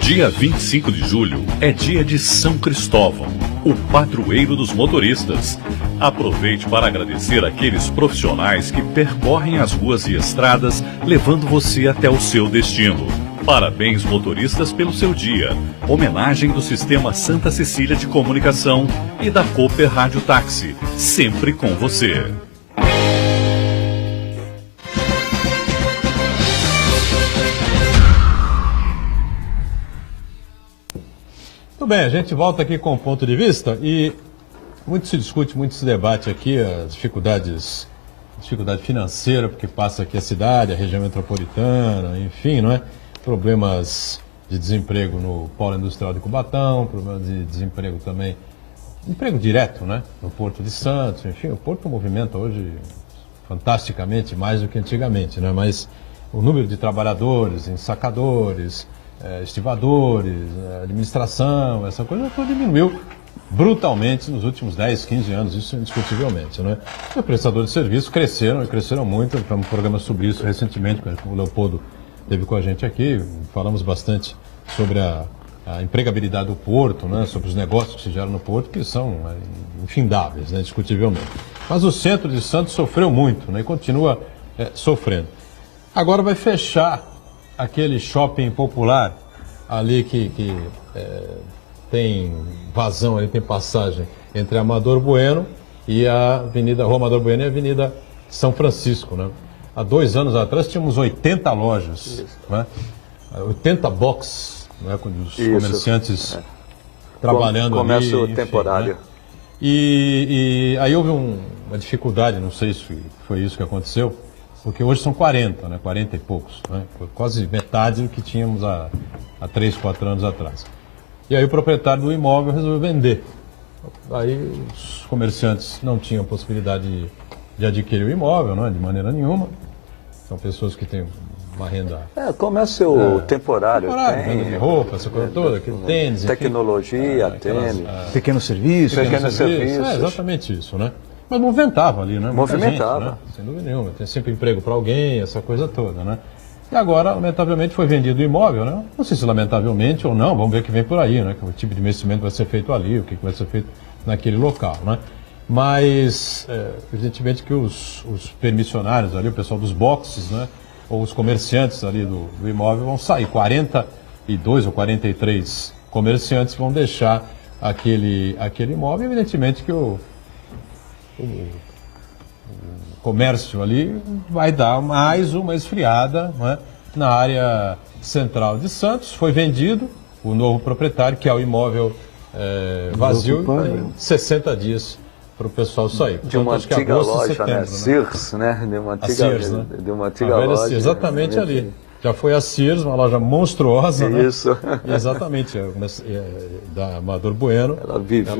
Dia 25 de julho é dia de São Cristóvão, o padroeiro dos motoristas. Aproveite para agradecer aqueles profissionais que percorrem as ruas e estradas, levando você até o seu destino. Parabéns, motoristas, pelo seu dia. Homenagem do Sistema Santa Cecília de Comunicação e da Cooper Rádio Táxi, sempre com você. Muito bem, a gente volta aqui com o Ponto de Vista e muito se discute, muito se debate aqui as dificuldade financeira, porque passa aqui a cidade, a região metropolitana, enfim, não é? Problemas de desemprego no Polo Industrial de Cubatão, problema de desemprego também, emprego direto, né, no Porto de Santos, enfim, o Porto movimenta hoje fantasticamente mais do que antigamente, né, mas o número de trabalhadores, ensacadores, estivadores, administração, essa coisa toda diminuiu brutalmente nos últimos 10, 15 anos, isso indiscutivelmente, né. Os prestadores de serviço cresceram, e cresceram muito, tivemos um programa sobre isso recentemente, o Leopoldo esteve com a gente aqui, falamos bastante sobre a empregabilidade do Porto, né, sobre os negócios que se geram no Porto, que são infindáveis, né, indiscutivelmente. Mas o centro de Santos sofreu muito, né, e continua sofrendo. Agora vai fechar aquele shopping popular ali que tem vazão, ali tem passagem entre a Amador Bueno e a Avenida Rua Amador Bueno e a Avenida São Francisco, né? Há 2 anos atrás tínhamos 80 lojas, né? 80 boxes, né? Com os comerciantes trabalhando comércio ali. Comércio temporário. Né? E aí houve uma dificuldade, não sei se foi isso que aconteceu, porque hoje são 40, né? 40 e poucos, né? Quase metade do que tínhamos há 3, 4 anos atrás. E aí o proprietário do imóvel resolveu vender. Aí os comerciantes não tinham possibilidade de adquirir o imóvel, não é? De maneira nenhuma. São pessoas que têm uma renda... comércio temporário. Venda de roupa, essa coisa toda, tênis, tecnologia, tênis. Pequenos serviços. Pequenos serviços. Exatamente isso, né? Mas movimentava ali, né? Movimentava. Gente, né? Sem dúvida nenhuma. Tem sempre emprego para alguém, essa coisa toda, né? E agora, lamentavelmente, foi vendido o imóvel, né? Não sei se lamentavelmente ou não, vamos ver o que vem por aí, né? Que tipo de investimento vai ser feito ali, o que vai ser feito naquele local, né? Mas, evidentemente que os permissionários ali, o pessoal dos boxes, né? Ou os comerciantes ali do imóvel vão sair. 42 ou 43 comerciantes vão deixar aquele imóvel. Evidentemente que o comércio ali vai dar mais uma esfriada, né, na área central de Santos. Foi vendido o novo proprietário, que é o imóvel vazio, em 60 dias para o pessoal sair. De uma antiga loja, né? Sears, né? De uma antiga loja. Sears, exatamente ali. Já foi a Sears, uma loja monstruosa, Isso. Né? Exatamente, da Amador Bueno. Ela vive.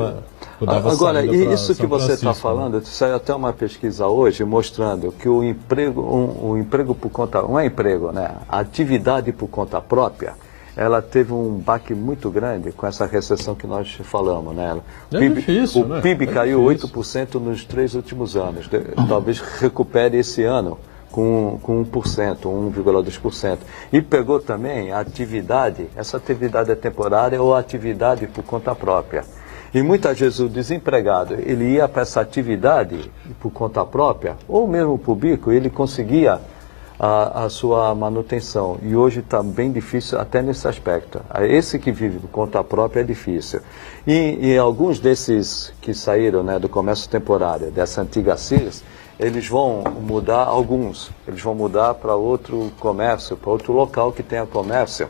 Agora, isso que você está falando, saiu até uma pesquisa hoje mostrando que o emprego por conta, não é emprego, né? A atividade por conta própria, ela teve um baque muito grande com essa recessão que nós falamos, né? O PIB caiu 8% nos 3 últimos anos. Talvez recupere esse ano com 1%, 1,2%. E pegou também a atividade, essa atividade é temporária ou atividade por conta própria. E muitas vezes o desempregado, ele ia para essa atividade por conta própria, ou mesmo por bico, ele conseguia a sua manutenção. E hoje está bem difícil até nesse aspecto. Esse que vive por conta própria é difícil. E alguns desses que saíram, né, do comércio temporário, dessa antiga Sears, eles vão mudar, eles vão mudar para outro comércio, para outro local que tenha comércio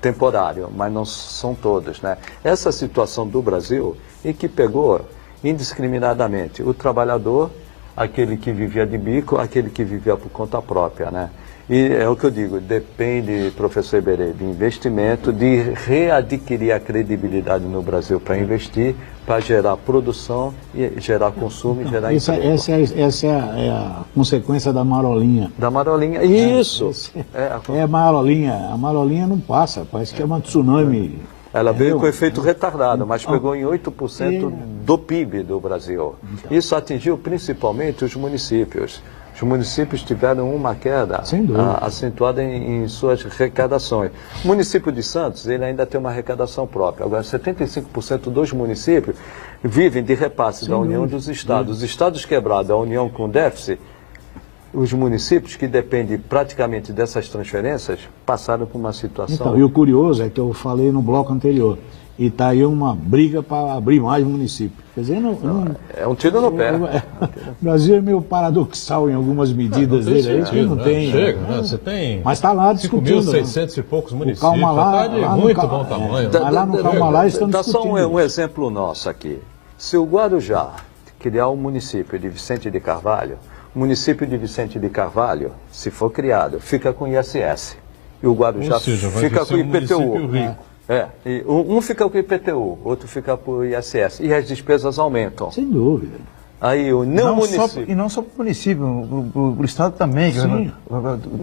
temporário, mas não são todos, né? Essa situação do Brasil é que pegou indiscriminadamente o trabalhador, aquele que vivia de bico, aquele que vivia por conta própria, né? E é o que eu digo, depende, professor Iberê, de investimento, de readquirir a credibilidade no Brasil para investir, para gerar produção, e gerar consumo e gerar emprego. Essa é a consequência da marolinha. Da marolinha, isso! A marolinha. A marolinha não passa, parece que é uma tsunami. Ela veio com efeito retardado, mas pegou em 8% do PIB do Brasil. Isso atingiu principalmente os municípios. Os municípios tiveram uma queda acentuada em suas arrecadações. O município de Santos, ele ainda tem uma arrecadação própria. Agora, 75% dos municípios vivem de repasse da União e dos estados. Os estados quebrados, a União com déficit, os municípios que dependem praticamente dessas transferências passaram por uma situação... Então, e o curioso é que eu falei no bloco anterior, e está aí uma briga para abrir mais municípios. Quer dizer, é um tiro no pé. O Brasil é meio paradoxal em algumas medidas dele, aí que não tem. Chega, né? Você tem. Mas está lá discutindo. 5.600 e poucos municípios. Calma lá, de muito bom tamanho. Mas lá no Calma Lá estão discutindo. Dá só um exemplo nosso aqui. Se o Guarujá criar um município de Vicente de Carvalho, o município de Vicente de Carvalho, se for criado, fica com ISS. E o Guarujá Ou seja, vai fica ser com o um município IPTU. rico. E um fica com o IPTU, outro fica com o ISS. E as despesas aumentam. Sem dúvida. Aí o município. E não só para o município, para o Estado também. Que Sim.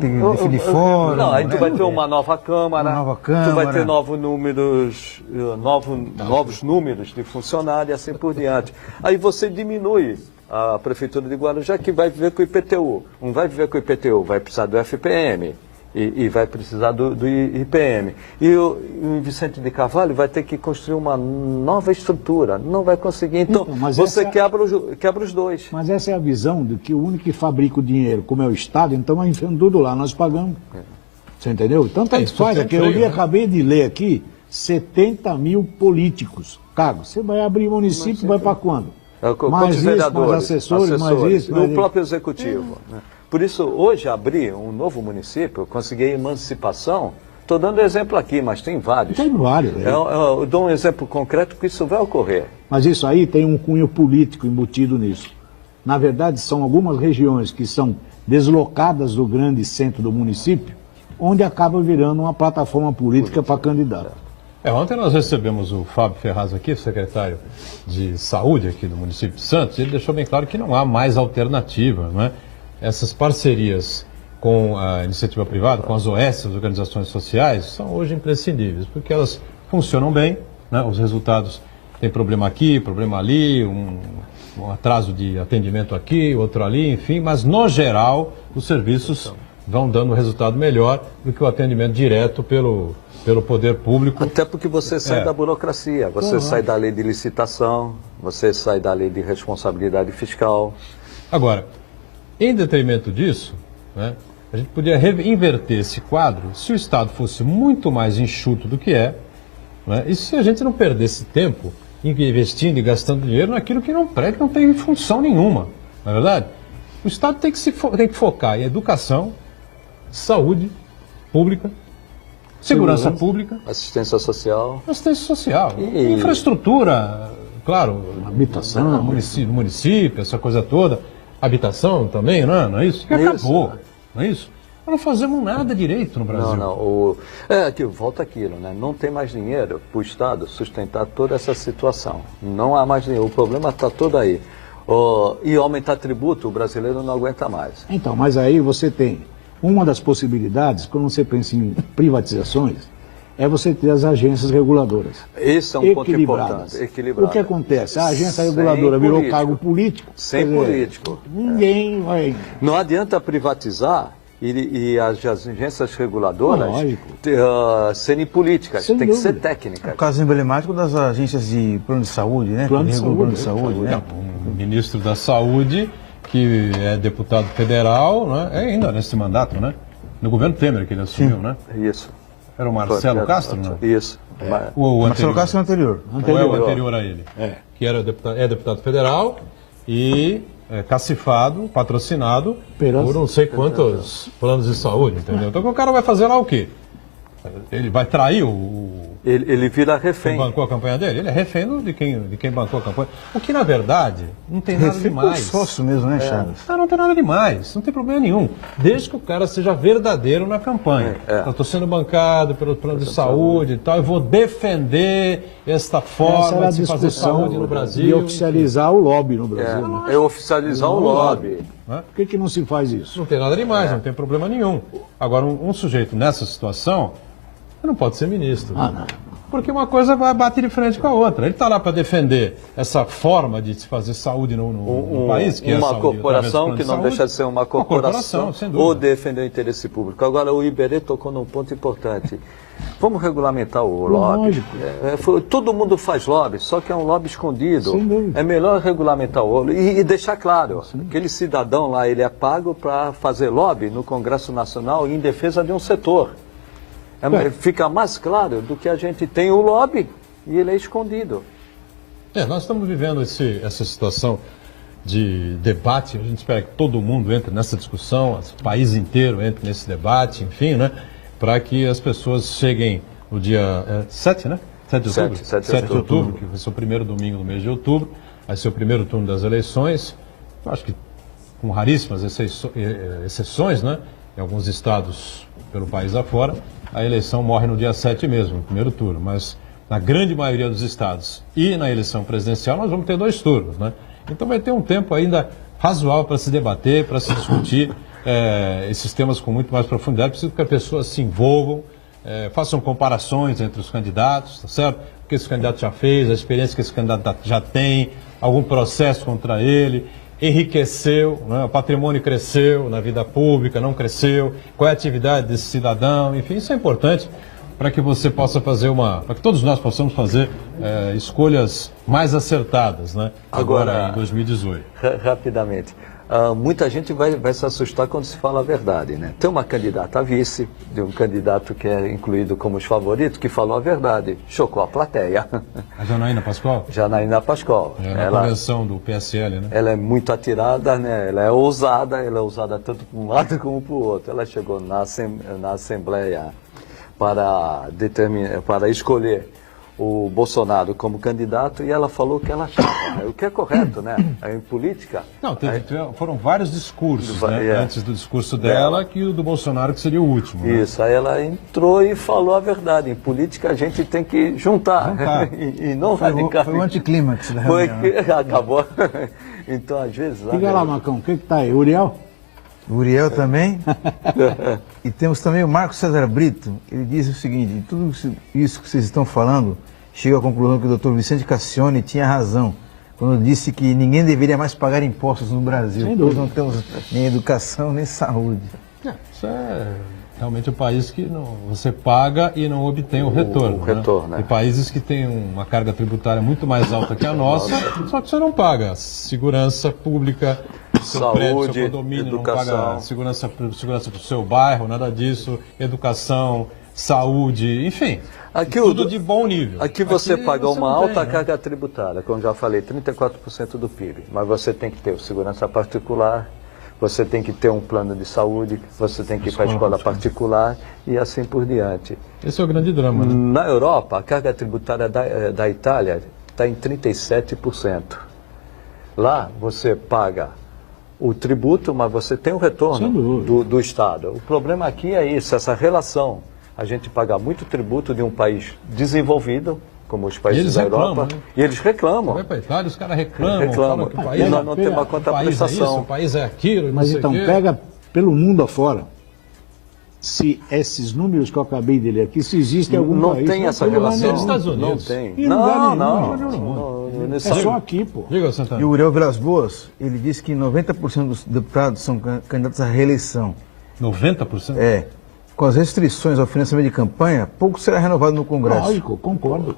tem que definir fórum. Não, aí né? tu vai ter uma nova Câmara, Uma nova tu vai Câmara. ter novos números de funcionários e assim por diante. Aí você diminui a Prefeitura de Guarujá, que vai viver com o IPTU. Um vai viver com o IPTU, vai precisar do FPM e vai precisar do IPM. E o Vicente de Carvalho vai ter que construir uma nova estrutura, não vai conseguir. Então, mas você quebra os dois. Mas essa é a visão de que o único que fabrica o dinheiro, como é o Estado, então vai enfiando tudo lá, nós pagamos. Você entendeu? Então tanto isso faz, tem aqui, eu freio, né? acabei de ler aqui, 70 mil políticos. Cargos. Você vai abrir município, vai para quando? Mais Quantos isso, vereadores, mais assessores, mais isso, mais o isso. próprio executivo. Né? Por isso, hoje, abrir um novo município, conseguir emancipação, estou dando exemplo aqui, mas tem vários. Tem vários. Eu dou um exemplo concreto que isso vai ocorrer. Mas isso aí tem um cunho político embutido nisso. Na verdade, são algumas regiões que são deslocadas do grande centro do município, onde acaba virando uma plataforma política para candidato. Ontem nós recebemos o Fábio Ferraz aqui, secretário de Saúde aqui do município de Santos, e ele deixou bem claro que não há mais alternativa, não é? Essas parcerias com a iniciativa privada, com as OS, as organizações sociais, são hoje imprescindíveis, porque elas funcionam bem, né? Os resultados têm problema aqui, problema ali, um atraso de atendimento aqui, outro ali, enfim, mas no geral os serviços vão dando um resultado melhor do que o atendimento direto pelo poder público. Até porque você sai da burocracia, você sai da lei de licitação, você sai da lei de responsabilidade fiscal. Agora, em detrimento disso, né, a gente podia inverter esse quadro se o Estado fosse muito mais enxuto do que é, né, e se a gente não perdesse tempo investindo e gastando dinheiro naquilo que não presta, que não tem função nenhuma, não é verdade? O Estado tem que focar em educação, saúde pública, segurança pública, assistência social, e infraestrutura, claro, habitação, município, essa coisa toda, habitação também, não é isso? Que acabou, não é isso? Nós não fazemos nada direito no Brasil. Volta aquilo, né? Não tem mais dinheiro para o Estado sustentar toda essa situação. Não há mais dinheiro, o problema está todo aí. E aumentar tributo, o brasileiro não aguenta mais. Então, mas aí você tem uma das possibilidades, quando você pensa em privatizações, é você ter as agências reguladoras. Esse é um ponto importante, equilibrado. O que acontece? A agência reguladora virou cargo político. Sem político. Ninguém vai... Não adianta privatizar e as agências reguladoras serem políticas, tem que ser técnicas. O caso emblemático das agências de plano de saúde, né? Plano de saúde, né? O ministro da Saúde, que é deputado federal, né? Ainda nesse mandato, né? No governo Temer que ele assumiu, né? Isso. Era o Marcelo Castro, né? Isso. O Marcelo Castro é o anterior. Ou é o anterior a ele? Que era deputado federal e cacifado, patrocinado por não sei quantos planos de saúde, entendeu? Então o cara vai fazer lá o quê? Ele vai trair Ele vira refém. Quem bancou a campanha dele? Ele é refém de quem bancou a campanha. O que, na verdade, não tem nada demais. Sócio mesmo, né, Chaves? Não tem nada demais, não tem problema nenhum. Desde que o cara seja verdadeiro na campanha. Eu estou sendo bancado pelo plano de saúde e tal, eu vou defender esta forma de se fazer saúde no Brasil. E oficializar o lobby no Brasil. Né? É oficializar o lobby. Por que não se faz isso? Não tem nada demais, não tem problema nenhum. Agora, um sujeito nessa situação não pode ser ministro. Não. Porque uma coisa vai bater de frente com a outra. Ele está lá para defender essa forma de se fazer saúde no país, que uma é a saúde, corporação que não deixa de ser uma corporação sem dúvida. ou defender o interesse público. Agora, o Iberê tocou num ponto importante. Vamos regulamentar o lobby. Todo mundo faz lobby, só que é um lobby escondido. É melhor regulamentar o lobby e deixar claro. Aquele cidadão lá, ele é pago para fazer lobby no Congresso Nacional em defesa de um setor. Fica mais claro do que a gente tem o lobby e ele é escondido. Nós estamos vivendo essa situação de debate. A gente espera que todo mundo entre nessa discussão, o país inteiro entre nesse debate, enfim, né? Para que as pessoas cheguem no dia 7, né? 7 de outubro? 7 de outubro, que vai ser o primeiro domingo do mês de outubro, vai ser o primeiro turno das eleições. Eu acho que com raríssimas exceções, né? Em alguns estados pelo país afora, a eleição morre no dia 7 mesmo, no primeiro turno. Mas na grande maioria dos estados e na eleição presidencial nós vamos ter 2 turnos, né? Então vai ter um tempo ainda razoável para se debater, para se discutir esses temas com muito mais profundidade. Preciso que as pessoas se envolvam, façam comparações entre os candidatos, tá certo? O que esse candidato já fez, a experiência que esse candidato já tem, algum processo contra ele, enriqueceu, né? O patrimônio cresceu na vida pública, não cresceu, qual é a atividade desse cidadão, enfim, isso é importante para que você possa fazer para que todos nós possamos fazer escolhas mais acertadas, né? Agora em 2018. Rapidamente. Muita gente vai se assustar quando se fala a verdade, né? Tem uma candidata a vice, de um candidato que é incluído como os favoritos, que falou a verdade. Chocou a plateia. A Janaína Pascoal? Janaína Pascoal. Na convenção do PSL, né? Ela é muito atirada, né? Ela é ousada tanto para um lado como para o outro. Ela chegou na Assembleia para escolher o Bolsonaro como candidato e ela falou o que ela achava, né? O que é correto, né? Em política... Não, foram vários discursos, né? Antes do discurso dela, que o do Bolsonaro que seria o último. Né? Isso, aí ela entrou e falou a verdade. Em política a gente tem que juntar e não radicalizar. Foi o anticlímax da Foi reunião, que acabou. Então, às vezes... Diga lá, Macão, o que está aí? Uriel? Uriel também. E temos também o Marcos César Brito. Ele diz o seguinte: tudo isso que vocês estão falando, chega à conclusão que o Dr. Vicente Cassione tinha razão quando disse que ninguém deveria mais pagar impostos no Brasil, pois não temos nem educação nem saúde. Isso é realmente um país que você paga e não obtém o retorno. Né? E países que têm uma carga tributária muito mais alta que a nossa, só que você não paga segurança pública, seu prédio, seu condomínio, educação. Não paga segurança para o seu bairro, nada disso, educação, saúde, enfim, tudo de bom nível. Aqui você paga uma alta carga tributária, como já falei, 34% do PIB, mas você tem que ter o segurança particular, você tem que ter um plano de saúde, você tem que ir para a escola particular e assim por diante. Esse é o grande drama, né? Na Europa, a carga tributária da Itália está em 37%. Lá você paga o tributo, mas você tem o retorno do Estado. O problema aqui é isso, essa relação. A gente paga muito tributo de um país desenvolvido, como os países da Europa, e eles reclamam. Vai para a Itália, os caras reclamam. Que o país nós não temos uma contraprestação. O país é aquilo, mas então, pega pelo mundo afora. Se esses números que eu acabei de ler aqui, se existe algum país... Não tem essa relação. Nos Estados Unidos. Não tem. Não. É só aqui, pô. Diga, Santana. E o Uriel Vilas Boas, ele disse que 90% dos deputados são candidatos à reeleição. 90%? É. Com as restrições ao financiamento de campanha, pouco será renovado no Congresso. Lógico, concordo.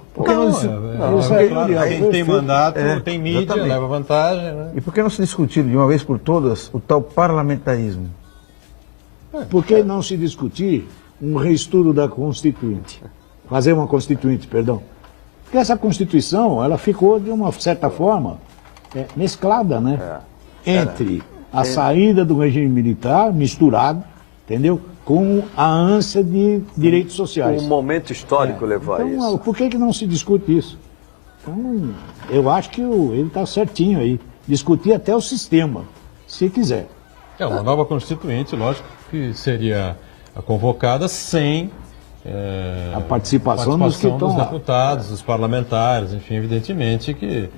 Quem tem mandato, tem mídia, exatamente. Leva vantagem. Né? E por que não se discutir de uma vez por todas o tal parlamentarismo? Por que não se discutir um reestudo da Constituinte? Fazer uma Constituinte, perdão. Porque essa Constituição, ela ficou, de uma certa forma, mesclada, né? Entre a saída do regime militar, misturado, entendeu? Com a ânsia de direitos sociais. Um momento histórico levou a isso. Por que não se discute isso? Então, eu acho que ele está certinho aí. Discutir até o sistema, se quiser. Uma nova Constituinte, lógico, que seria convocada sem a participação dos deputados, dos parlamentares, enfim, evidentemente que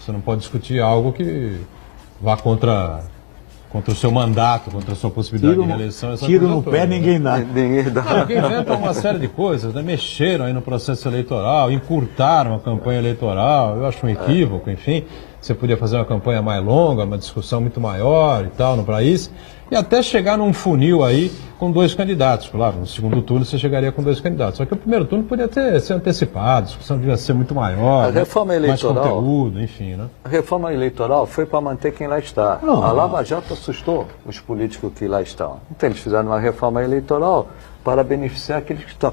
você não pode discutir algo que vá contra o seu mandato, contra a sua possibilidade de reeleição. Tiro no pé, ninguém dá. Porque inventam uma série de coisas, né? Mexeram aí no processo eleitoral, encurtaram a campanha eleitoral, eu acho um equívoco, enfim. Você podia fazer uma campanha mais longa, uma discussão muito maior e tal no país, e até chegar num funil aí com 2 candidatos. Claro, no segundo turno você chegaria com 2 candidatos. Só que o primeiro turno podia ser antecipado, a discussão devia ser muito maior, a reforma eleitoral, mais conteúdo, enfim, né? A reforma eleitoral foi para manter quem lá está. A Lava Jato assustou os políticos que lá estão. Então eles fizeram uma reforma eleitoral para beneficiar aqueles que estão.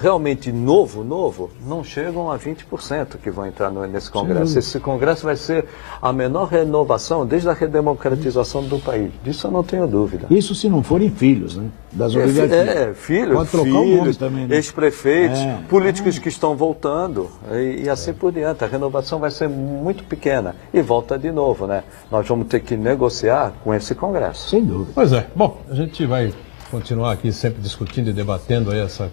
Realmente novo, não chegam a 20% que vão entrar nesse Congresso. Esse Congresso vai ser a menor renovação desde a redemocratização do país. Disso eu não tenho dúvida. Isso se não forem filhos, né? Das oligarquias. Filhos, Pode trocar o nome também, né? ex-prefeitos, políticos que estão voltando e assim por diante. A renovação vai ser muito pequena e volta de novo, né? Nós vamos ter que negociar com esse Congresso. Sem dúvida. Pois é. Bom, a gente vai continuar aqui sempre discutindo e debatendo aí essa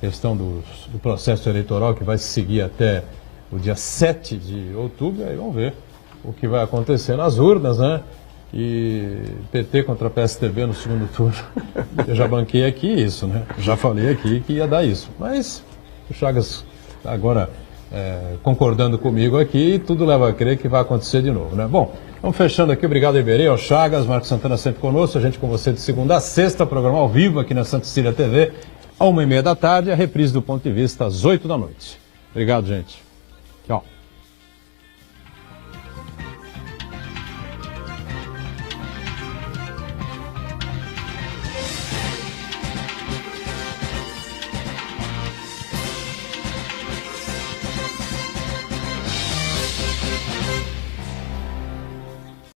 questão do processo eleitoral que vai se seguir até o dia 7 de outubro. Aí vamos ver o que vai acontecer nas urnas, né? E PT contra PSDB no segundo turno. Eu já banquei aqui isso, né? Já falei aqui que ia dar isso. Mas o Chagas agora concordando comigo aqui, tudo leva a crer que vai acontecer de novo, né? Bom, vamos fechando aqui. Obrigado, Iberê, ao Chagas, Marcos Santana sempre conosco. A gente com você de segunda a sexta, programa ao vivo aqui na Santa Cecília TV, à 1h30 da tarde, a reprise do Ponto de Vista às 8 da noite. Obrigado, gente.